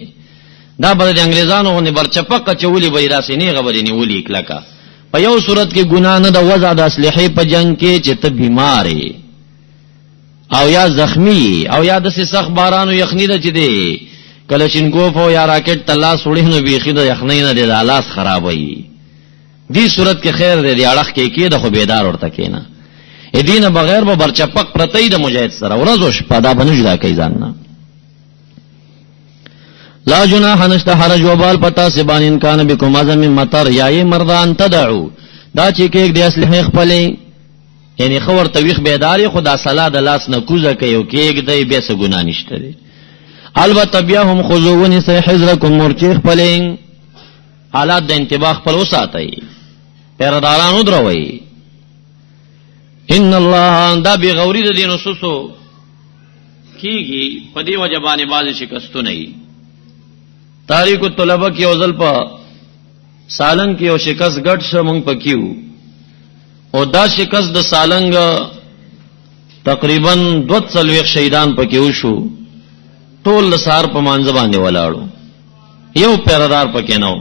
دا بل د انګریزانو غو نه برچپق چولی وای راسي نه غبرې نیولې کلکا په یو صورت کې ګنا نه د وضع د اسلحې په جنگ کې چې ته بیماری او یا زخمی او یا د سخت بارانو یخنی د چي دی کلشینکوف او یا راکټ تلا سوړې نو بیخي د یخنۍ نه د حالات خرابوي دی صورت کې خیر دی اړه کې د خو بیدار ورته کینا ا دین بغیر به برچپق پرتې د مجاهد سره ورځو شپه دا بنج دا کوي ځان لا جناح نشته حرج وبال پتا سبان ان کان بكم اعظم مطر یا ای مردان تدعو دا چې کې د اصله خپلې یعنی خبر تویخ بیداری خدا صلا د لاس نه کوزه کوي او کې د به څه ګنا نشته دی البته بیا هم خذوونی سه حذرکم مرچ خپلې حالات د انتباه خپل وساتئ پیردارانو دروي ان الله دا به غوری د دین وسوسو کیږي په دی وجبانه باز شکستو نه تاریخ الطلبه کې اوزل په سالنګ کې او شکست ګټ شمنګ پکیو او دا شکست د سالنګ تقریبا 200 شهیدان پکیو شو ټول سار په مانځ باندې ولاړو یو پیردار پکې نو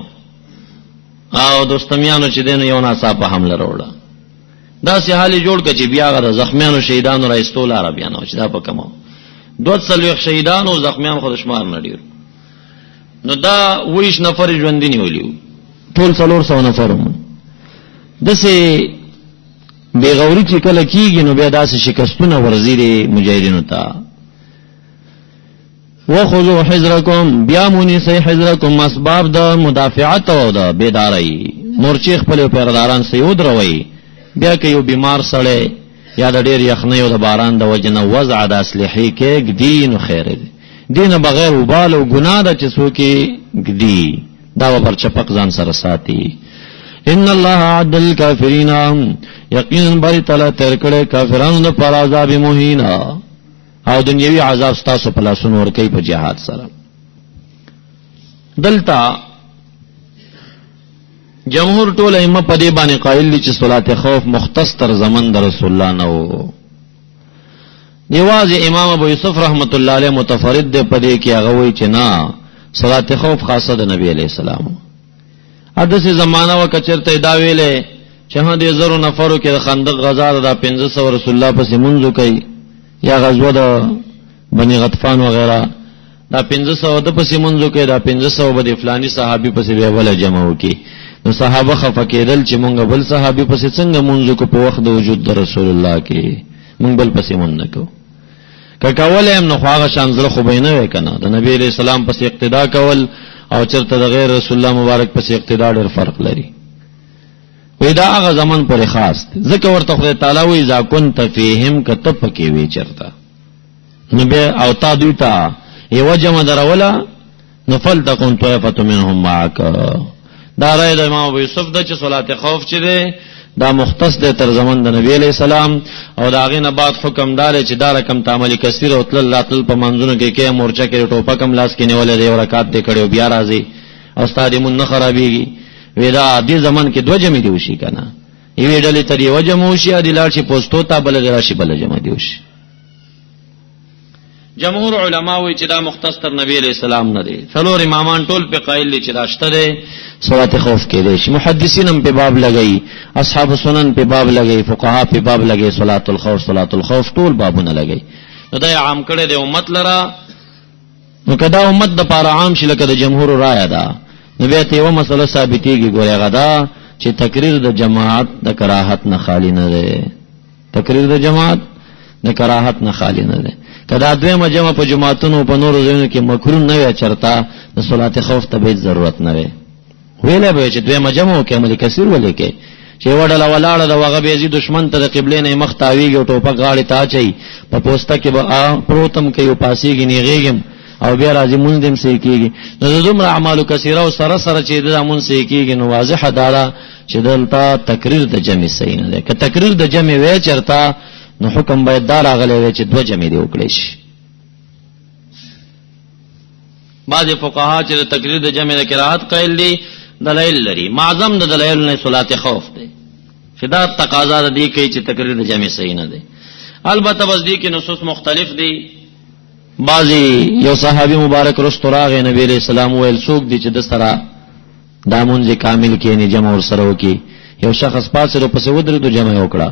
او دوستمیانو چې دین یو ناڅا په حمله وروړه دا سه حالي جوړ کړي بیا غره زخمیانو شهیدانو را استول عربیانو چې دا پکمو 200 شهیدانو زخمیان خود شمار نه ډیر نو دا وېش نفر ژوند دی نیولیو ټول 400 نفرم دسه بیغوری چې کله کیږي نو بیا داسې شکستونه ورزيري مجاهدینو ته وخذوا حذرکم بیا مونی سي حذرکم اسباب د مدافعت او د بیداری مورچی خپل پیرداران سيو دروي بیا که یو بیمار سره یا د ډیر یخنۍ او د باران د وجنه وضع د اصلحې کې دین خیر دی دین بغیر وبال او ګناه د چسوکي دی دا پر چپق ځان سره ساتي ان الله عد الکافرین یقینا بری تعالی تر کړه کافرانو پر عذاب مهینا او دنیوي عذاب ستاسو په لاسونو ور کوي په جهاد سره دلتا جمهور ټول ائمه په دې باندې قائل دي چې صلات خوف مختص تر زمن د رسول الله نو دیواز امام ابو یوسف رحمت الله علیه متفرد دی په دې کې هغه وایي چې نه صلات خوف خاصه د نبی علیہ السلام حدث زمانہ وکچرته دا ویلې چې هغه د زرو نفرو کې خندق غزا د 500 رسول الله پسې منځو کوي یا غزوه د بنی غطفان وغیرہ دا 500 د پسې منځو کوي دا 500 بده فلانی صحابي پسې به ولا جمع وکي نو صحابه خفقیدل چې مونږ بل صحابي پسې څنګه منځو کو په وخت د وجود د رسول الله کې مونږ بل پسې مونږ نکو کاول هم نو خواغه شان زره خو بینه وکنه د نبی علیہ السلام پسې اقتدا کول او چرته د غیر رسول الله مبارک پسې اقتدا ډېر فرق لري وې دا هغه زمان پر خاص ځکه ورته خدای تعالی وې اذا كنت فيهم كتب کې وی چرته نبی او تا دویتا یو جمع درولا نفل تكون طائفه منهم معك دا رای د امام ابو یوسف د چې صلات خوف چي ده دا مختص ده تر زمان د نبی علیہ السلام او دا غینه بعد حکم دار چې دا رقم تعامل کثیر او تل لاتل په منځونو کې کې مورچه کې ټوپکم لاس کې نیولې دی ورکات دې کړو بیا راځي او ستادي مون نه خرابيږي ودا دې زمان کې دوه جمع دی وشي کنه یوې ډلې ته دی وجمع وشي ادي لار شي پوسټو ته بل راشي بل جمع دی وشي جمهور علما وی چې دا مختص تر نبی علیہ السلام نه دی څلور امامان ټول په قائل دي چې راشته دي صلات خوف کې دي محدثین هم په باب لګئی اصحاب سنن په باب لګئی فقها په باب لګئی صلات الخوف ټول بابونه لګئی نو دا عام کړی دی امت لرا. نو کدا امت د پاره عام شي لکه د جمهور رائے ده، نو بیا ته یو مسله ثابتېږي. ګورې غدا چې تقریر د جماعت د کراهت نه خالی نه دی، تقریر د جماعت د کراهت نه خالی نه دی. کدا دویمه جمع په جماعتونو په نورو ځایونو کې مکروه نه وي چرتا د صلات خوف ته به ضرورت نه وي. ویله به چې دویمه جمع کې عمل کثیر ولې کې چې وډل ولاړه د وغه به زی دشمن ته د قبله نه مخ تاویږي او ټوپک غاړي ته اچي په پوسټه کې به پروتم کې یو پاسيږي نیغېږم او بیا راځي مونږ دم سې کېږي. نو دومره اعمال کثیره او سره سره چې د مونږ سې کېږي نو واضح ده چې دلته تقریر د جمع صحیح نه ده. که تقریر د جمع وې چرتا نو حکم باید دار اغلی وي چې دو جمع دی وکړي شي. بعض فقها چې د تقریر د جمع د کراهت قائل دي دلایل لري. معظم د دلایل نه صلات خوف دی چې دا تقاضا دی کوي چې تقریر د جمع صحیح نه دی. البته بس دي کې نصوص مختلف دي. بعضی یو صحابي مبارک رستراغ نبی علیہ السلام ویل څوک دي چې د سره دامونځ کامل کې نه جمع ور سره وکي. یو شخص پاسره پس ودرې د جمع وکړه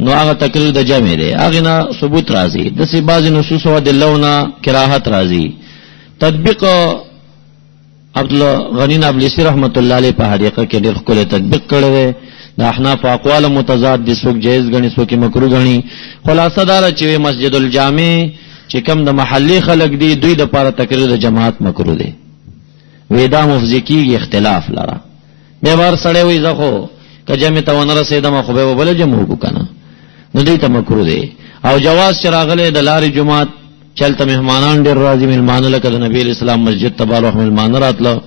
نو هغه تقریر د جمع دی، هغه نه ثبوت راځي. د سی بعضی نصوص او دلونه کراهت راځي. تطبیق عبد الغنی نابلسی رحمت الله علیه په حقیقت کې ډېر خپل تطبیق کړی. د احناف اقوال متضاد دي، څوک جایز غني څوک مکروه غني. خلاصه دا چې مسجد الجامع چې کم د محلي خلک دي دوی د پاره تقریر د جماعت مکروه دي. وېدا مفزی کیږي اختلاف لره. به بار سړی وي زخو کجمه ته ونه رسیدم خو به بل جمع وکنه نو دوی ته مکروه دي. او جواز چراغله د لارې جماعت چلته مهمانان ډېر راځي، مهمان لکه د نبی اسلام مسجد تبارک مهمان راتلو